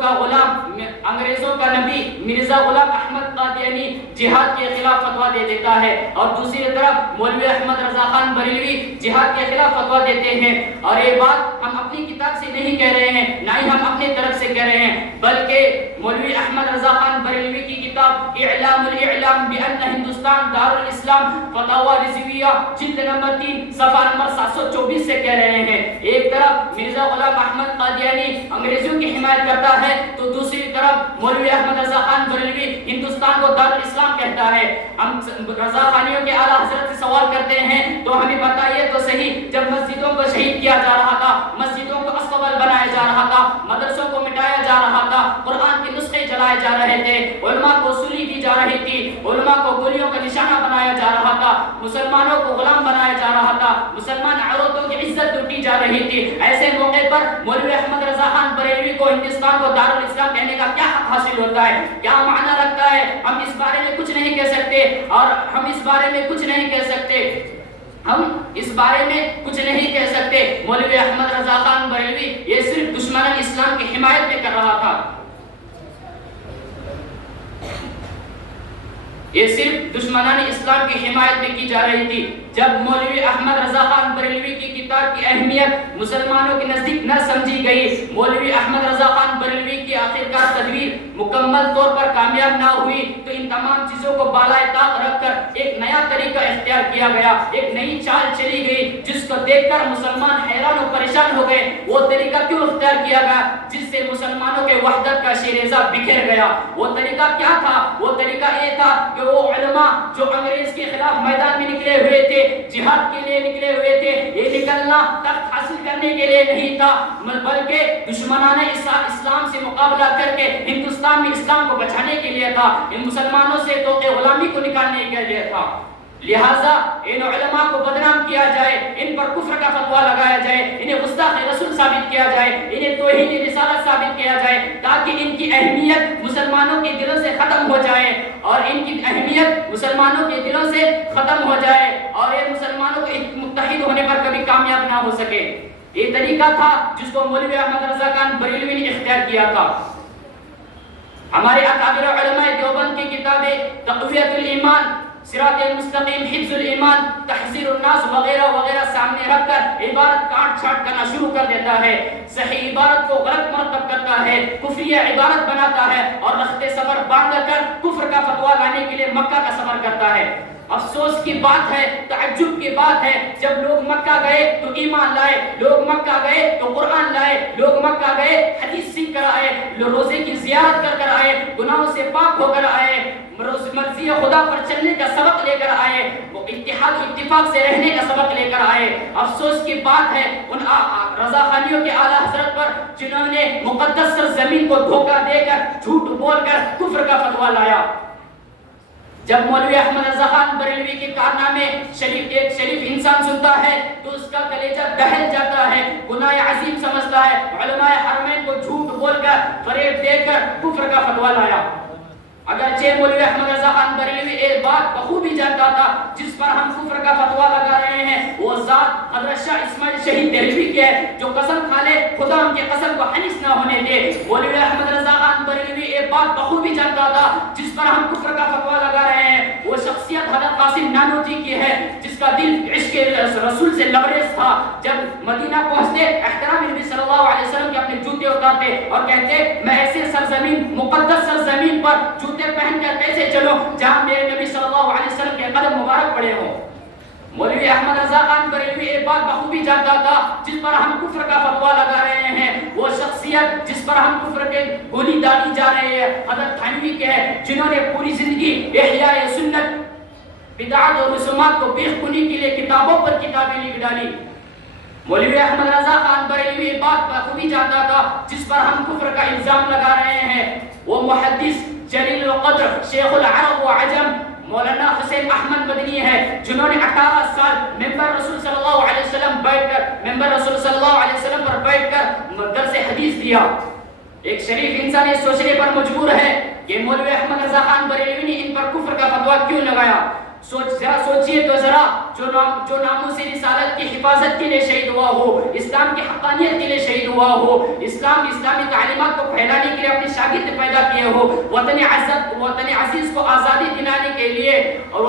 کا نبی مرزا غلام احمد قادیانی جہاد کے خلاف فتویٰ دے دیتا ہے، اور دوسری طرف مولوی احمد رضا خان بریلوی جہاد کے خلاف فتویٰ دیتے ہیں۔ اور یہ بات ہم اپنی کتاب سے نہیں کہہ رہے ہیں، نہ ہی ہم اپنے طرف سے کہہ رہے ہیں، بلکہ مولوی احمد رضا خان بریلوی کی کتاب اعلام الاعلام بان ہندوستان دار الاسلام فتاوی رضویہ جلد نمبر 3 صفحہ نمبر 724 سے کہہ رہے ہیں۔ ایک طرف مرزا غلام احمد قادیانی انگریزوں کی حمایت کرتا ہے تو دوسری طرف مولوی احمد رضا خان بریلوی ہندوستان کو دار الاسلام کہتا ہے۔ ہم رضا خانیوں کے اعلیٰ حضرت سے سوال کرتے ہیں تو ہمیں بتائیے تو صحیح، جب مسجدوں کو شہید کیا جا رہا تھا، مسجدوں کو استقبال بنایا جا رہا تھا، مدرسوں کو مٹایا جا رہا تھا، قرآن کے نسخے جلائے جا رہے تھے، علماء کو سولی دی جا رہی تھی، علماء کو گولیوں کا نشانہ بنایا جا رہا تھا، مسلمانوں کو غلام بنایا جا رہا تھا، مسلمان عورتوں کی عزت لوٹی جا رہی تھی، ایسے موقع پر مولوی احمد رضا خان بریلوی کو ہندوستان کو دار الاسلام کہنے کا کیا حق حاصل ہوتا ہے، کیا معنی رکھتا ہے؟ ہم اس بارے میں کچھ نہیں کہہ سکتے، اور ہم اس بارے میں کچھ نہیں کہہ سکتے، ہم اس بارے میں کچھ نہیں کہہ سکتے۔ مولوی احمد رضا خان بریلوی یہ صرف دشمنان اسلام کی حمایت میں کر رہا تھا، یہ صرف دشمنان اسلام کی حمایت میں کی جا رہی تھی۔ جب مولوی احمد رضا خان بریلوی کی کتاب کی اہمیت مسلمانوں کے نزدیک نہ سمجھی گئی، مولوی احمد رضا خان بریلوی کی آخرکار تدبیر مکمل طور پر کامیاب نہ ہوئی تو ان تمام چیزوں کو بالائے طاق رکھ کر ایک نیا طریقہ اختیار کیا گیا، ایک نئی چال چلی گئی جس کو دیکھ کر مسلمان حیران و پریشان ہو گئے۔ وہ طریقہ کیوں اختیار کیا گیا؟ جس سے مسلمانوں کے وحدت کا شیرازہ بکھر گیا۔ وہ طریقہ کیا تھا؟ وہ طریقہ یہ تھا کہ وہ علماء جو انگریز کے خلاف میدان میں نکلے ہوئے تھے، جہاد کے لیے نکلے ہوئے تھے، یہ نکلنا تخت حاصل کرنے کے لیے نہیں تھا، بلکہ دشمنان اسلام سے مقابلہ کر کے ہندوستان میں اسلام کو بچانے کے لیے تھا، ان مسلمانوں سے توق غلامی کو نکالنے کے لیے تھا۔ لہٰذا ان علماء کو بدنام کیا جائے، ان پر کفر کا فتویٰ لگایا جائے، انہیں گستاخ رسول ثابت کیا جائے، انہیں توہین رسالت ثابت کیا جائے، تاکہ ان کی اہمیت مسلمانوں کے دلوں سے ختم ہو جائے، اور ان کی اہمیت مسلمانوں کے دلوں سے ختم ہو جائے، اور یہ مسلمانوں کو متحد ہونے پر کبھی کامیاب نہ ہو سکے۔ یہ طریقہ تھا جس کو مولوی احمد رضا خان بریلوی نے اختیار کیا تھا۔ ہمارے اکابر علماء دیوبند کی کتابیں تقویت الایمان صراط مستقیم، حفظ الایمان، تحذیر الناس وغیرہ وغیرہ سامنے رکھ کر عبارت کاٹ چھاٹ کرنا شروع کر دیتا ہے، صحیح عبارت کو غلط مرتب کرتا ہے، کفریہ عبارت بناتا ہے اور رخت سفر باندھ کر کفر کا فتویٰ لانے کے لیے مکہ کا سفر کرتا ہے۔ افسوس کی بات ہے، تعجب کی بات ہے، جب لوگ مکہ گئے تو ایمان لائے، لوگ مکہ گئے تو قرآن لائے، لوگ مکہ گئے حدیث سیکھ کر آئے، روزے کی زیارت کر کر آئے، گناہوں سے پاک ہو کر آئے، مرضی خدا پر چلنے کا سبق لے کر آئے، اتحاد و اتفاق سے رہنے کا سبق لے کر آئے۔ افسوس کی بات ہے ان رضاخانیوں کے اعلیٰ حضرت پر جنہوں نے مقدس سرزمین کو دھوکہ دے کر جھوٹ بول کر کفر کا فتویٰ لایا۔ جب مولوی احمد رضا خان بریلوی کے کارنامے ایک شریف انسان سنتا ہے تو اس کا کلیجہ دہل جاتا ہے، گناہ عظیم سمجھتا ہے، علماء حرمین کو جھوٹ بول کر فریب دے کر کفر کا فتویٰ لایا۔ اگرچہ مولوی احمد رضا خان بریلوی ایک بات بخوبی جانتا تھا، جس پر ہم کفر کا فتویٰ لگا رہے ہیں وہ ذات حضرت شاہ اسماعیل شہید دہلوی کی ہے، جو قسم کھا لے خدا ان کے قسم کو حنس نہ ہونے دے۔ مولوی احمد رضا خان بریلوی ایک بات بخوبی جانتا تھا جس پر ہم کفر کا فتویٰ لگا رہے ہیں، وہ شخصیت حضرت قاسم نانوتوی کی ہے، جس کا دل عشق رسول سے لبریز تھا۔ جب مدینہ پہنچتے احترام نبی صلی اللہ علیہ وسلم کے اپنے جوتے اتارتے اور کہتے میں ایسے سرزمین مقدس سرزمین پر جوتے پہن کر کیسے چلو جہاں میرے نبی صلی اللہ علیہ وسلم کے قدم مبارک پڑے ہوں۔ مولوی احمد رضا خان بریلوی ایک بات بخوبی جانتا تھا جس پر ہم کفر کا فتویٰ لگا رہے ہیں، وہ شخصیت جس پر ہم کفر کے گولی ڈالی جا رہی ہے حضرت تھانوی کے ہے، جنہوں نے پوری زندگی احیاء سنت، بدعات اور رسومات کو بیخ کنی کے لیے کتابوں پر کتابیں لکھ ڈالی۔ مولوی احمد رضا خان بریلوی ایک بات بخوبی جانتا تھا جس پر ہم کفر کا الزام لگا رہے ہیں، وہ محدث جلیل القدر شیخ العرب و عجم مولانا حسین احمد مدنی ہے، جنہوں نے 18 سال ممبر رسول صلی اللہ علیہ وسلم پر بیٹھ کر درس حدیث دیا۔ ایک شریف انسان یہ سوچنے پر مجبور ہے کہ مولوی احمد رضا خان بریلوی نے ان پر کفر کا فتویٰ کیوں لگایا۔ ذرا سوچئے تو ذرا، جو ناموس رسالت کی حفاظت کے لیے شہید ہوا ہو، اسلام کی حقانیت کے لیے شہید ہوا ہو، اسلامی تعلیمات کو پھیلانے کے لیے اپنے شاگرد پیدا کیے ہو، وطن عزیز کو آزادی دلانے کے لیے اور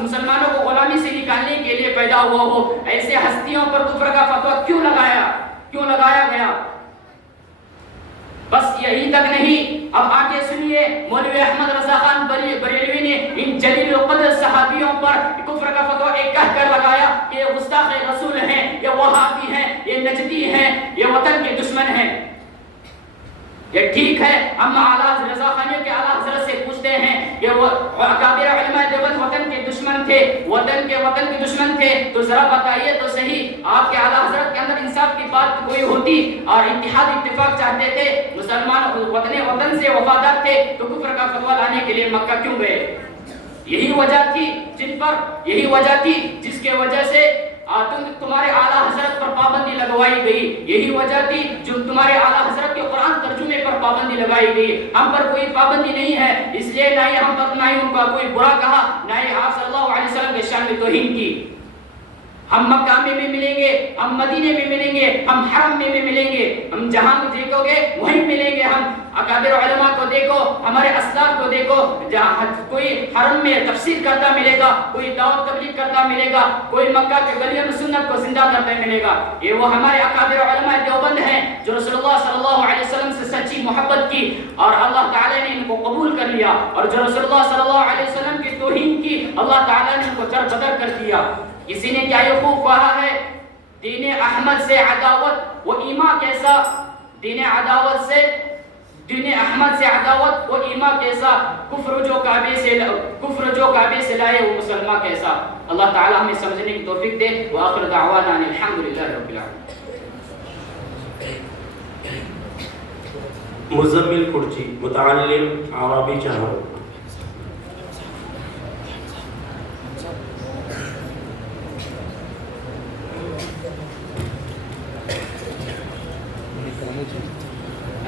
مسلمانوں کو غلامی سے نکالنے کے لیے پیدا ہوا ہو، ایسے ہستیوں پر کفر کا فتویٰ کیوں لگایا گیا؟ بس یہی تک نہیں، اب آگے سنیے مولوی احمد رضا خان بریلوی نے ان جلیل القدر صحابیوں پر کفر کا فتویٰ ایک کہہ کر لگایا کہ یہ گستاخ رسول ہیں، یہ وہابی ہیں، یہ نجدی ہیں، یہ وطن کے دشمن ہیں۔ یہ ٹھیک ہے، ہم رضا خانیوں کے اعلیٰ حضرت سے پوچھتے ہیں کہ وہ اکابر علماء دیوبند وطن کے دشمن تھے، وطن کے دشمن تھے، تو ذرا بتائیے تو صحیح آپ کے اعلیٰ حضرت کے اندر انصاف کی بات کوئی ہوتی اور اتحاد اتفاق چاہتے تھے، مسلمان وطن سے وفادار تھے، تو کفر کا فتویٰ لانے کے لیے مکہ کیوں گئے؟ یہی وجہ تھی جس کے وجہ سے تمہارے اعلیٰ حضرت پر پابندی لگوائی گئی، یہی وجہ تھی جو تمہارے اعلیٰ حضرت کے قرآن ترجمے پر پابندی لگائی گئی۔ ہم پر کوئی پابندی نہیں ہے، اس لیے نہ ہی ان کا کوئی برا کہا، نہ ہی آپ صلی اللہ علیہ وسلم کے شان میں توہین کی۔ ہم مکہ میں بھی ملیں گے، ہم مدینے میں ملیں گے، ہم حرم میں بھی ملیں گے، ہم جہاں دیکھو گے وہیں ملیں گے۔ ہم اکابر علماء کو دیکھو، ہمارے اسلاف کو دیکھو، جہاں کوئی حرم میں تفسیر کرتا ملے گا، کوئی دعوت تبلیغ کرتا ملے گا، کوئی مکہ کے گلیوں میں سنت کو زندہ کرتے ملے گا۔ یہ وہ ہمارے اکابر علماء دیوبند ہیں جو رسول اللہ صلی اللہ علیہ وسلم سے سچی محبت کی اور اللہ تعالیٰ نے ان کو قبول کر لیا، اور جو رسول اللہ صلی اللہ علیہ وسلم کی توہین کی اللہ تعالیٰ نے ان کو در بدر کر دیا۔ کسی نے کیا یہ خوب کہا ہے دین احمد سے عداوت و ایمان کیسا، دین احمد سے عداوت و ایمان کیسا، کفر جو کعبے سے لائے وہ مسلمان کیسا۔ اللہ تعالی ہمیں سمجھنے کی توفیق دے۔ وآخر دعوانا ان الحمدللہ رب العالمین۔ مزمل کرچی متعلم عربی چہر۔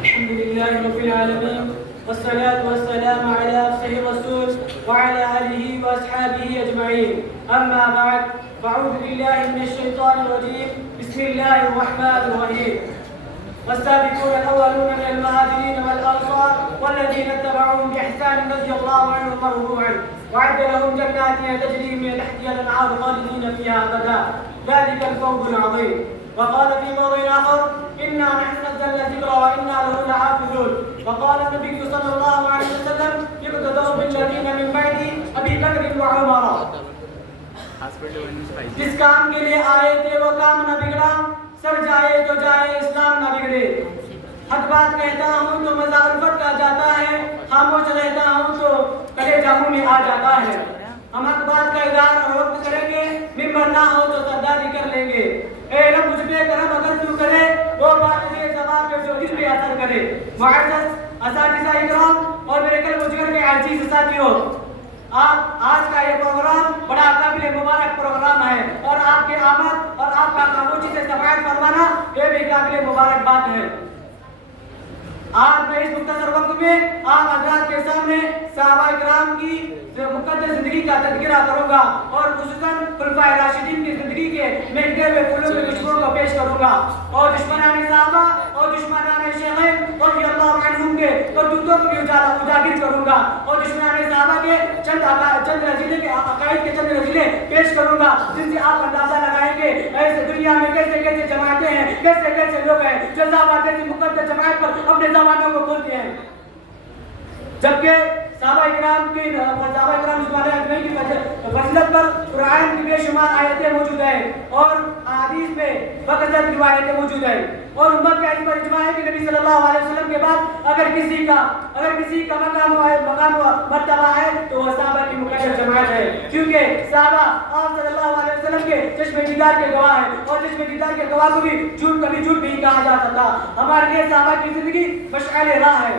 الحمد لله رب العالمين والصلاة والسلام على أفضل الرسول وعلى آله وأصحابه أجمعين، أما بعد فأعوذ بالله من الشيطان الرجيم، بسم الله الرحمن الرحيم۔ والسابقون الأولون من المهاجرين والأنصار والذين اتبعوهم بإحسان رضي الله عنهم ورضوا عنه وأعد لهم جنات تجري من تحتها الأنهار خالدين فيها أبدا ذلك الفوز العظيم. وقال في موضع آخر إنا نحن نزلنا الذكر وإنا له لحافظون. وقال النبي صلى الله عليه وسلم يقتدوا بالذين من بعد أبي بكر وعمر. جس کام کے لیے آئے تھے وہ کام نہ بگڑا, سر جائے تو جائے اسلام نہ بگڑے. حق بات کہتا ہوں تو مزہ الفت کا جاتا ہے, خاموش رہتا ہوں تو کلیجہ منہ میں آ جاتا ہے. ہم حق بات کا اظہار اور وقت کریں گے, ممبر نہ ہو تو سرداری کر لیں گے. اے رب مجھ پہ کرم اگر تو کرے وہ بات میرے زبان پہ جو دل پہ اثر کرے. معزز اساتذہ اکرام اور میرے کل مجگر کے عزیز ساتھیوں, آج کا یہ پروگرام بڑا قابل مبارک پروگرام ہے اور آپ کے آمد اور آپ کا خاموشی سے سماعت فرمانا یہ بھی قابل مبارک بات ہے. آج میں اس مختصر وقت میں آپ حضرات کے سامنے صحابہ کرام کی مقدس زندگی کا تذکرہ کروں گا اور خصوصاً خلفائے راشدین کی زندگی کے مٹے ہوئے پھولوں کے دشمنوں کو پیش کروں گا اور دشمنان صحابہ اور دشمنان شیخین رضی اللہ عنہم کے کرتوتوں کو بھی اجاگر کروں گا اور دشمنان صحابہ کے چند رذیلے کے عقائد کے چند رذیلے پیش کروں گا جن سے آپ اندازہ لگائیں گے ایسے دنیا میں کیسے کیسے جماعتیں ہیں, کیسے کیسے لوگ ہیں جو صحابہ جیسی مقدس جماعت پر اپنے زبانوں کو کھولتے ہیں, جبکہ صحابہ اکرام کی فضیلت پر قرآن کی بے شمار آیتیں موجود ہیں اور احادیث میں بکثرت روایتیں موجود ہیں اور امت کا اس پر اجماع ہے کہ نبی صلی اللہ علیہ وسلم کے بعد اگر کسی کا مقام و مرتبہ ہے تو وہ صحابہ کی مقدس جماعت ہے, کیونکہ صحابہ آپ صلی اللہ علیہ وسلم کے چشم دیدار کے گواہ ہیں اور چشم دیدار کے گواہ کو بھی کبھی جھوٹ نہیں کہا جاتا تھا. ہمارے لیے صحابہ کی زندگی مشعل راہ ہے,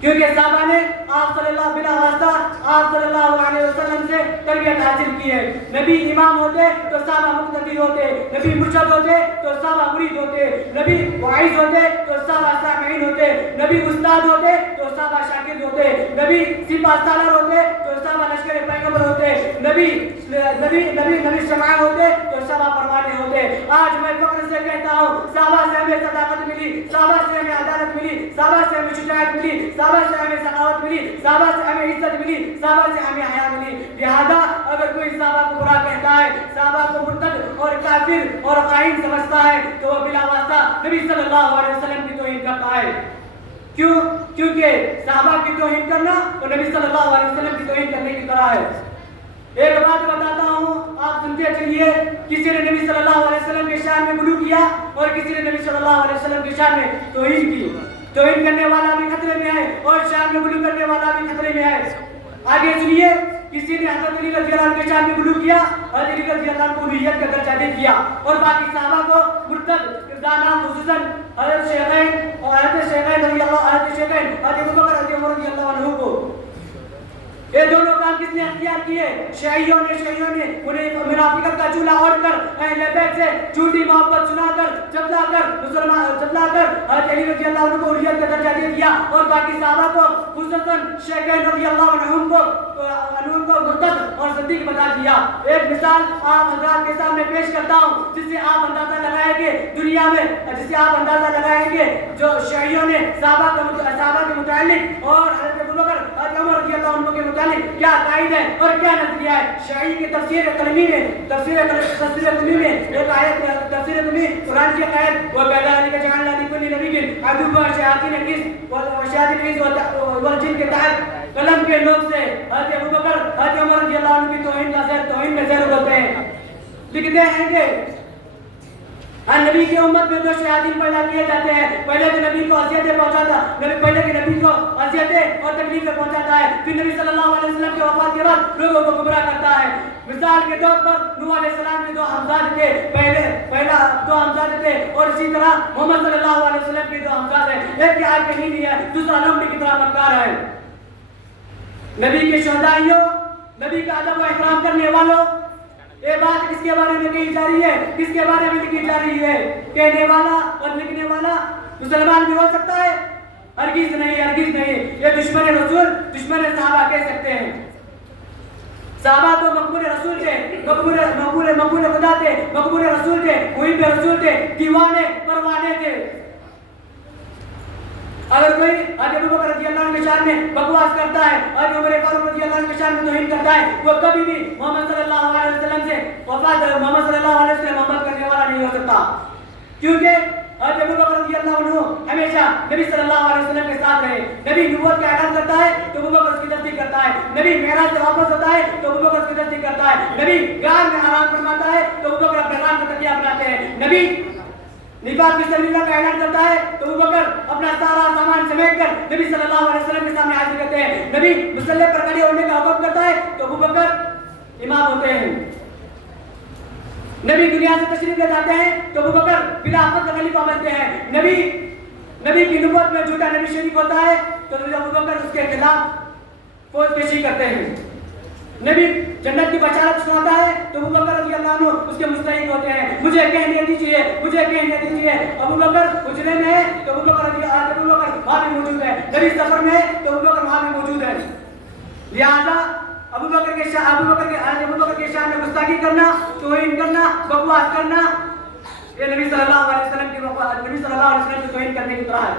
کیونکہ صحابہ نے آپ صلی اللہ علیہ وسلم سے تربیت حاصل کی ہے. نبی امام ہوتے تو صحابہ مقتدی ہوتے, نبی مرشد ہوتے تو صحابہ مرید ہوتے, نبی واعظ ہوتے تو صحابہ سامعین ہوتے, نبی استاد ہوتے تو صحابہ شاگرد ہوتے, نبی سپاہ سالار ہوتے تو صحابہ لشکر پیغمبر ہوتے, نبی شمع ہوتے تو صحابہ پروانے ہوتے. آج میں فخر سے کہتا ہوں صحابہ سے ہمیں صداقت ملی, صحابہ سے ہمیں عدالت ملی, صحابہ سے ہمیں شجاعت ملی, صحابہ سے ہمیں سخاوت ملی, صحابہ سے ہمیں عزت ملی, صحابہ سے ہمیں حیا ملی. لہذا اگر کوئی صحابہ کو برا کہتا ہے, صحابہ کو مرتد اور کافر اور خائن سمجھتا ہے تو وہ بلا واسطہ نبی صلی اللہ علیہ وسلم کی توہین کرتا ہے. کیونکہ صحابہ کی توہین کرنا وہ نبی صلی اللہ علیہ وسلم کی توہین کرنے کی طرح ہے. ایک بات بتاتا ہوں, آپ سنتے چلیے, کسی نے نبی صلی اللہ علیہ وسلم کے شان میں غلو کیا اور کسی نے نبی صلی اللہ علیہ وسلم کے شان میں توہین کی. توہین کرنے والا بھی خطرے میں ہے اور شان میں غلو کرنے والا بھی خطرے میں ہے. آگے سنیے, کسی نے حضرت علی رضی اللہ عنہ کے شان میں غلو کیا اور علی رضی اللہ عنہ کو الوہیت کا درجہ دے دیا اور باقی صحابہ کو مرتد کردار, خصوصاً حضرت شیخین رضی ابو بکر رضی اللہ عنہ کو. یہ دونوں کام کس نے اختیار کیے؟ شیعیوں نے انہیں منافقت کا چولہا اوڑھ کر اہل بیت سے جھوٹی محبت سنا کر جتلا کر حضرت علی رضی اللہ عنہ کو الوہیت کا درجہ دے دیا اور باقی صحابہ کو خصوصاً شیخین رضی اللہ عنہم کو مرتد اور صدیق بتا دیا. ایک مثال آپ حضرات کے سامنے پیش کرتا ہوں جس سے آپ اندازہ لگائیں گے دنیا میں, جس سے آپ اندازہ لگائیں گے جو شیعیوں نے صحابہ کے متعلق اور حضرت ابو بکر حضرت عمر رضی اللہ عنہ کے متعلق کیا عقائد ہے اور کیا نظریہ ہے. شیعی کی تفسیر قلمی میں ایک آیت, تفسیر قلمی قرآن کی آیت وَكَذَلِكَ جَعَلْنَا لِكُلِّ نَبِيٍّ عَدُوًّا شَيَاطِينَ الْإِنسِ والجن کے تحت قلم کے نوک سے حضرت ابو بکر حضرت عمر رضی اللہ عنہ کی توہین میں زیر ہوتے ہیں. لکھتے ہیں کہ نبی کی امت میں جو شیاطین پیدا کیے جاتے ہیں, پہلے تو نبی کو اذیتیں پہنچاتا, نبی کو اذیتیں اور تکلیفیں پہنچاتا ہے, پھر نبی صلی اللہ علیہ وسلم کے وفات کے بعد لوگوں کو گمراہ کرتا ہے. مثال کے طور پر نوح علیہ السلام کے 2 ہمزاد تھے, پہلا 2 ہمزاد تھے اور اسی طرح محمد صلی اللہ علیہ وسلم کے 2 ہمزاد ہیں. ایک کی آج کہیں نہیں ہے, دوسرا لمبی کی طرح مکار ہے. نبی کے شہدائیوں, نبی کا ادب و احترام کرنے والوں, یہ بات کس کے بارے میں کہی جا رہی ہے, کس کے بارے میں لکھی جا رہی ہے؟ کہنے والا اور لکھنے والا مسلمان بھی ہو سکتا ہے؟ ہرگز نہیں, ہرگز نہیں. یہ دشمن رسول, دشمن صحابہ کہہ سکتے ہیں. صحابہ تو مقبول رسول تھے، مقبول خدا تھے، مقبول رسول تھے، وہی پہ رسول تھے، دیوانے پروانے تھے۔ اگر کوئی حضرت ابوبکر رضی اللہ عنہ کے شان میں بکواس کرتا ہے، حضرت عمر فاروق رضی اللہ عنہ کے شان میں توہین کرتا ہے، وہ کبھی بھی محمد صلی اللہ علیہ وسلم سے محمد صلی اللہ علیہ وسلم محبت کرنے والا نہیں ہو سکتا، کیونکہ حضرت ابوبکر رضی اللہ عنہ ہمیشہ نبی صلی اللہ علیہ وسلم کے ساتھ رہے۔ نبی نبوت کا اعلان کرتا ہے تو ابوبکر اس کی تصدیق کرتا ہے، نبی معراج سے واپس ہوتا ہے تو ابوبکر اس کی تصدیق کرتا ہے، نبی غار میں آرام فرماتا ہے تو ابوبکر اپنے غار کا تکیہ بناتے ہیں، نبی نفاق فی سبیل اللہ کا اعلان کرتا ہے تو ابوبکر اپنا سارا سامان سمیٹ کر نبی صلی اللہ علیہ وسلم کے سامنے حاضر کرتے ہیں، نبی مصلی پر کھڑے ہونے کا حکم کرتا ہے تو ابوبکر امام ہوتے ہیں، نبی دنیا سے تشریف لے جاتے ہیں تو ابوبکر بلا آفت کا خلیفہ بنتے ہیں، نبی کی نبوت میں جھوٹا نبی شریک ہوتا ہے تو ابوبکر اس کے خلاف فوج پیشی کرتے ہیں، نبی جنت کی بشارت سناتا ہے تو ابوبکر رضی اللہ عنہ اس کے مستحق ہوتے ہیں، مجھے کہنے دیجیے، مجھے کہنے دیجیے۔ ابوبکر حجرے میں ہے تو ابوبکر وہاں بھی موجود ہے، نبی سفر میں ہے تو ابوبکر وہاں بھی موجود ہے، لہذا ابوبکر کے شان میں گستاخی کرنا، توہین کرنا، بکواس کرنا، یہ نبی صلی اللہ علیہ وسلم کی توہین کرنے کی طرح ہے۔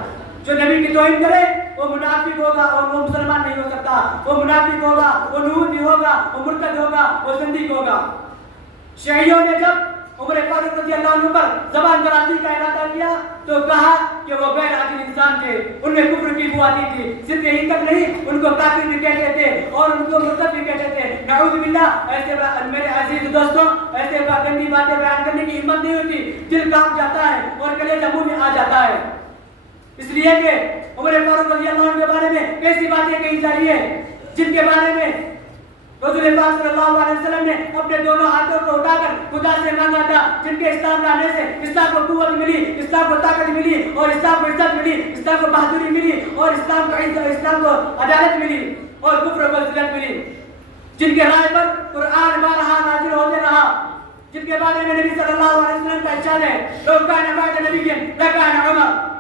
جو نبی کی توہین کرے وہ منافق ہوگا اور وہ مسلمان نہیں ہو سکتا، وہ منافق ہوگا، وہ نوحی ہوگا، وہ مرتد ہوگا، وہ زندیق ہوگا۔ شیعیوں نے جب عمر فاروق رضی اللہ عنہ پر زبان درازی کا ارادہ کیا تو کہا کہ وہ غیر عادل انسان تھے، ان میں کفر کی بو آتی تھی، صرف یہی تک نہیں ان کو کافر بھی کہتے تھے اور ان کو مرتد بھی کہتے تھے۔ نعوذ باللہ، ایسے میرے عزیز دوستوں، ایسے گندی باتیں بیان کرنے کی ہمت نہیں ہوتی، دل کانپ جاتا ہے اور کلیجہ منہ میں آ جاتا ہے، اس لیے کہ عمر فاروق رضی اللہ عنہ کے بارے میں ایسی باتیں کہی جا رہی ہے جن کے بارے میں رسول پاک صلی اللہ علیہ وسلم نے اپنے دونوں ہاتھوں کو اٹھا کر خدا سے مانگا تھا، جن کے اسلام لانے سے اسلام کو قوت ملی، اسلام کو طاقت ملی اور اسلام کو عزت ملی، اسلام کو بہادری ملی اور اسلام کو عدالت ملی اور کفر کو ذلت ملی، جن کے رائے پر قرآن بارہا نازل ہوتے رہا، جن کے بارے میں نبی صلی اللہ علیہ وسلم کا ارشاد ہے لو کان بعد نبی لکان عمر،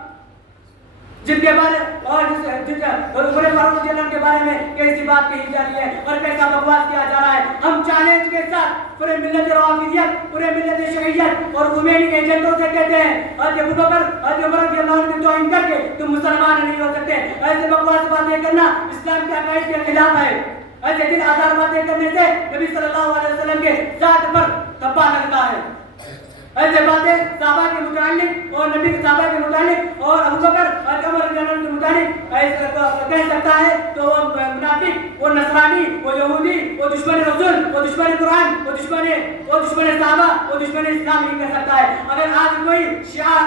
جن کے بارے اور عمر فاروق رضی اللہ عنہ کے بارے میں کیسی بات کہی جا رہی ہے اور کیسا بکواس کیا جا رہا ہے۔ ہم چیلنج کے ساتھ پورے ملت روافضیت، پورے ملت شیعیت اور خمینی ایجنٹوں سے کہتے ہیں حضرت ابوبکر، حضرت عمر رضی اللہ عنہ کی توہین کر کے تم مسلمان نہیں ہو سکتے، ایسے بکواس باتیں کرنا اسلام کے عقائد کے خلاف ہے، ایسے دل آزار باتیں کرنے سے نبی صلی اللہ علیہ وسلم کے ذات پر دھبا لگتا ہے، ایسے باتیں صحابہ کے متعلق اور نبی کے صحابہ کے متعلق اور ابوبکر اور عمر رضی اللہ عنہ کے متعلق ایسے کہہ سکتا ہے تو وہ منافق، وہ نصرانی، وہ یہودی، وہ دشمن رسول، وہ دشمن قرآن، وہ دشمن صحابہ، وہ دشمن اسلام نہیں کہہ سکتا ہے۔ اگر آج کوئی شیعہ،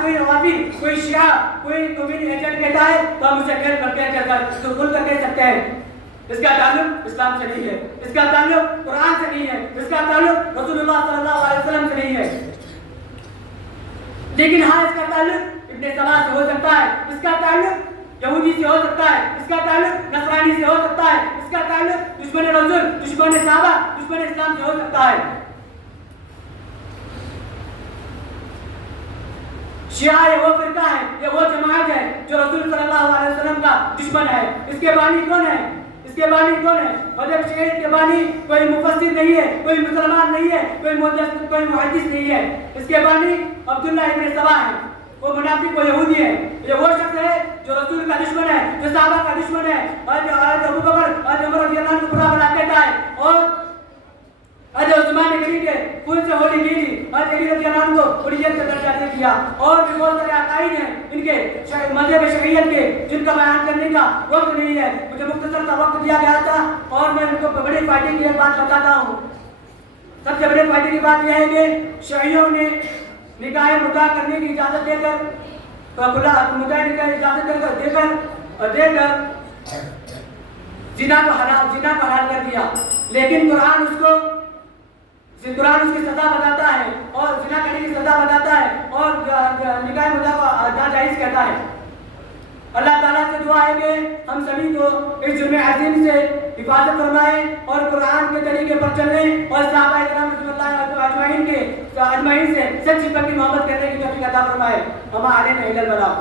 کوئی روافی، کوئی شیعہ، کوئی کمیونٹی ایجنٹ کہتا ہے تو ہم اسے کھیل کر کھل کر کہہ سکتے ہیں اس کا تعلق اسلام سے نہیں ہے، اس کا تعلق قرآن سے نہیں ہے، اس کا تعلق رسول اللہ صلی اللہ علیہ وسلم سے نہیں ہے، لیکن ہاں اس کا تعلق ابن سبا سے ہو سکتا ہے، اس کا تعلق یہودی سے ہو سکتا ہے، اس کا تعلق نصرانی سے ہو سکتا ہے، اس کا تعلق دشمن رسول، دشمن صحابہ، دشمن اسلام سے ہو سکتا ہے۔ شیعہ یہ وہ فرقہ ہے، یہ وہ جماعت ہے جو رسول صلی اللہ علیہ وسلم کا دشمن ہے۔ اس کے بانی کون ہے؟ اس کے بانی کون ہے؟ مذہب شیعہ کے بانی کوئی مفسر نہیں ہے، کوئی مسلمان نہیں ہے، کوئی محدث نہیں ہے، اس کے بانی عبداللہ ابن سبا ہے، وہ منافق، وہ یہودی ہے، یہ وہ شخص ہے جو رسول کا دشمن ہے، جو صحابہ کا دشمن ہے، حضرت ابوبکر، حضرت عمر رضی اللہ عنہ کو برا بنا کہتا ہے اور حضرت عثمان غنی کے خون سے ہولی کی، حضرت علی رضی اللہ عنہ کو حریت کا درجہ دے دیا، اور بھی بہت سارے عقائد ہیں ان کے مذہب شریعت کے جن کا بیان کرنے کا وقت نہیں ہے، مجھے مختصر کا وقت دیا گیا تھا اور میں ان کو بڑے فائدے کی ایک بات بتاتا ہوں۔ سب سے بڑے فائدے کی بات یہ ہے کہ شیعیوں نے نکاح مدعا کرنے کی اجازت دے کر مدعا نکاح اجازت دے کر زنا کو حلال کر دیا، لیکن قرآن اس کی سزا بتاتا ہے اور زنا کرنے کی سزا بتاتا ہے اور نکاح مدعا کو ناجائز کہتا ہے۔ اللہ تعالیٰ سے دعا ہے کہ ہم سبھی کو اس جرم عظیم سے حفاظت فرمائے اور قرآن کے طریقے پر چلنے اور صحابہ کرام رضی اللہ اجمعین سے سچی پکی محبت کرنے کی توفیق عطا فرمائے۔ وما علینا الا البلاغ۔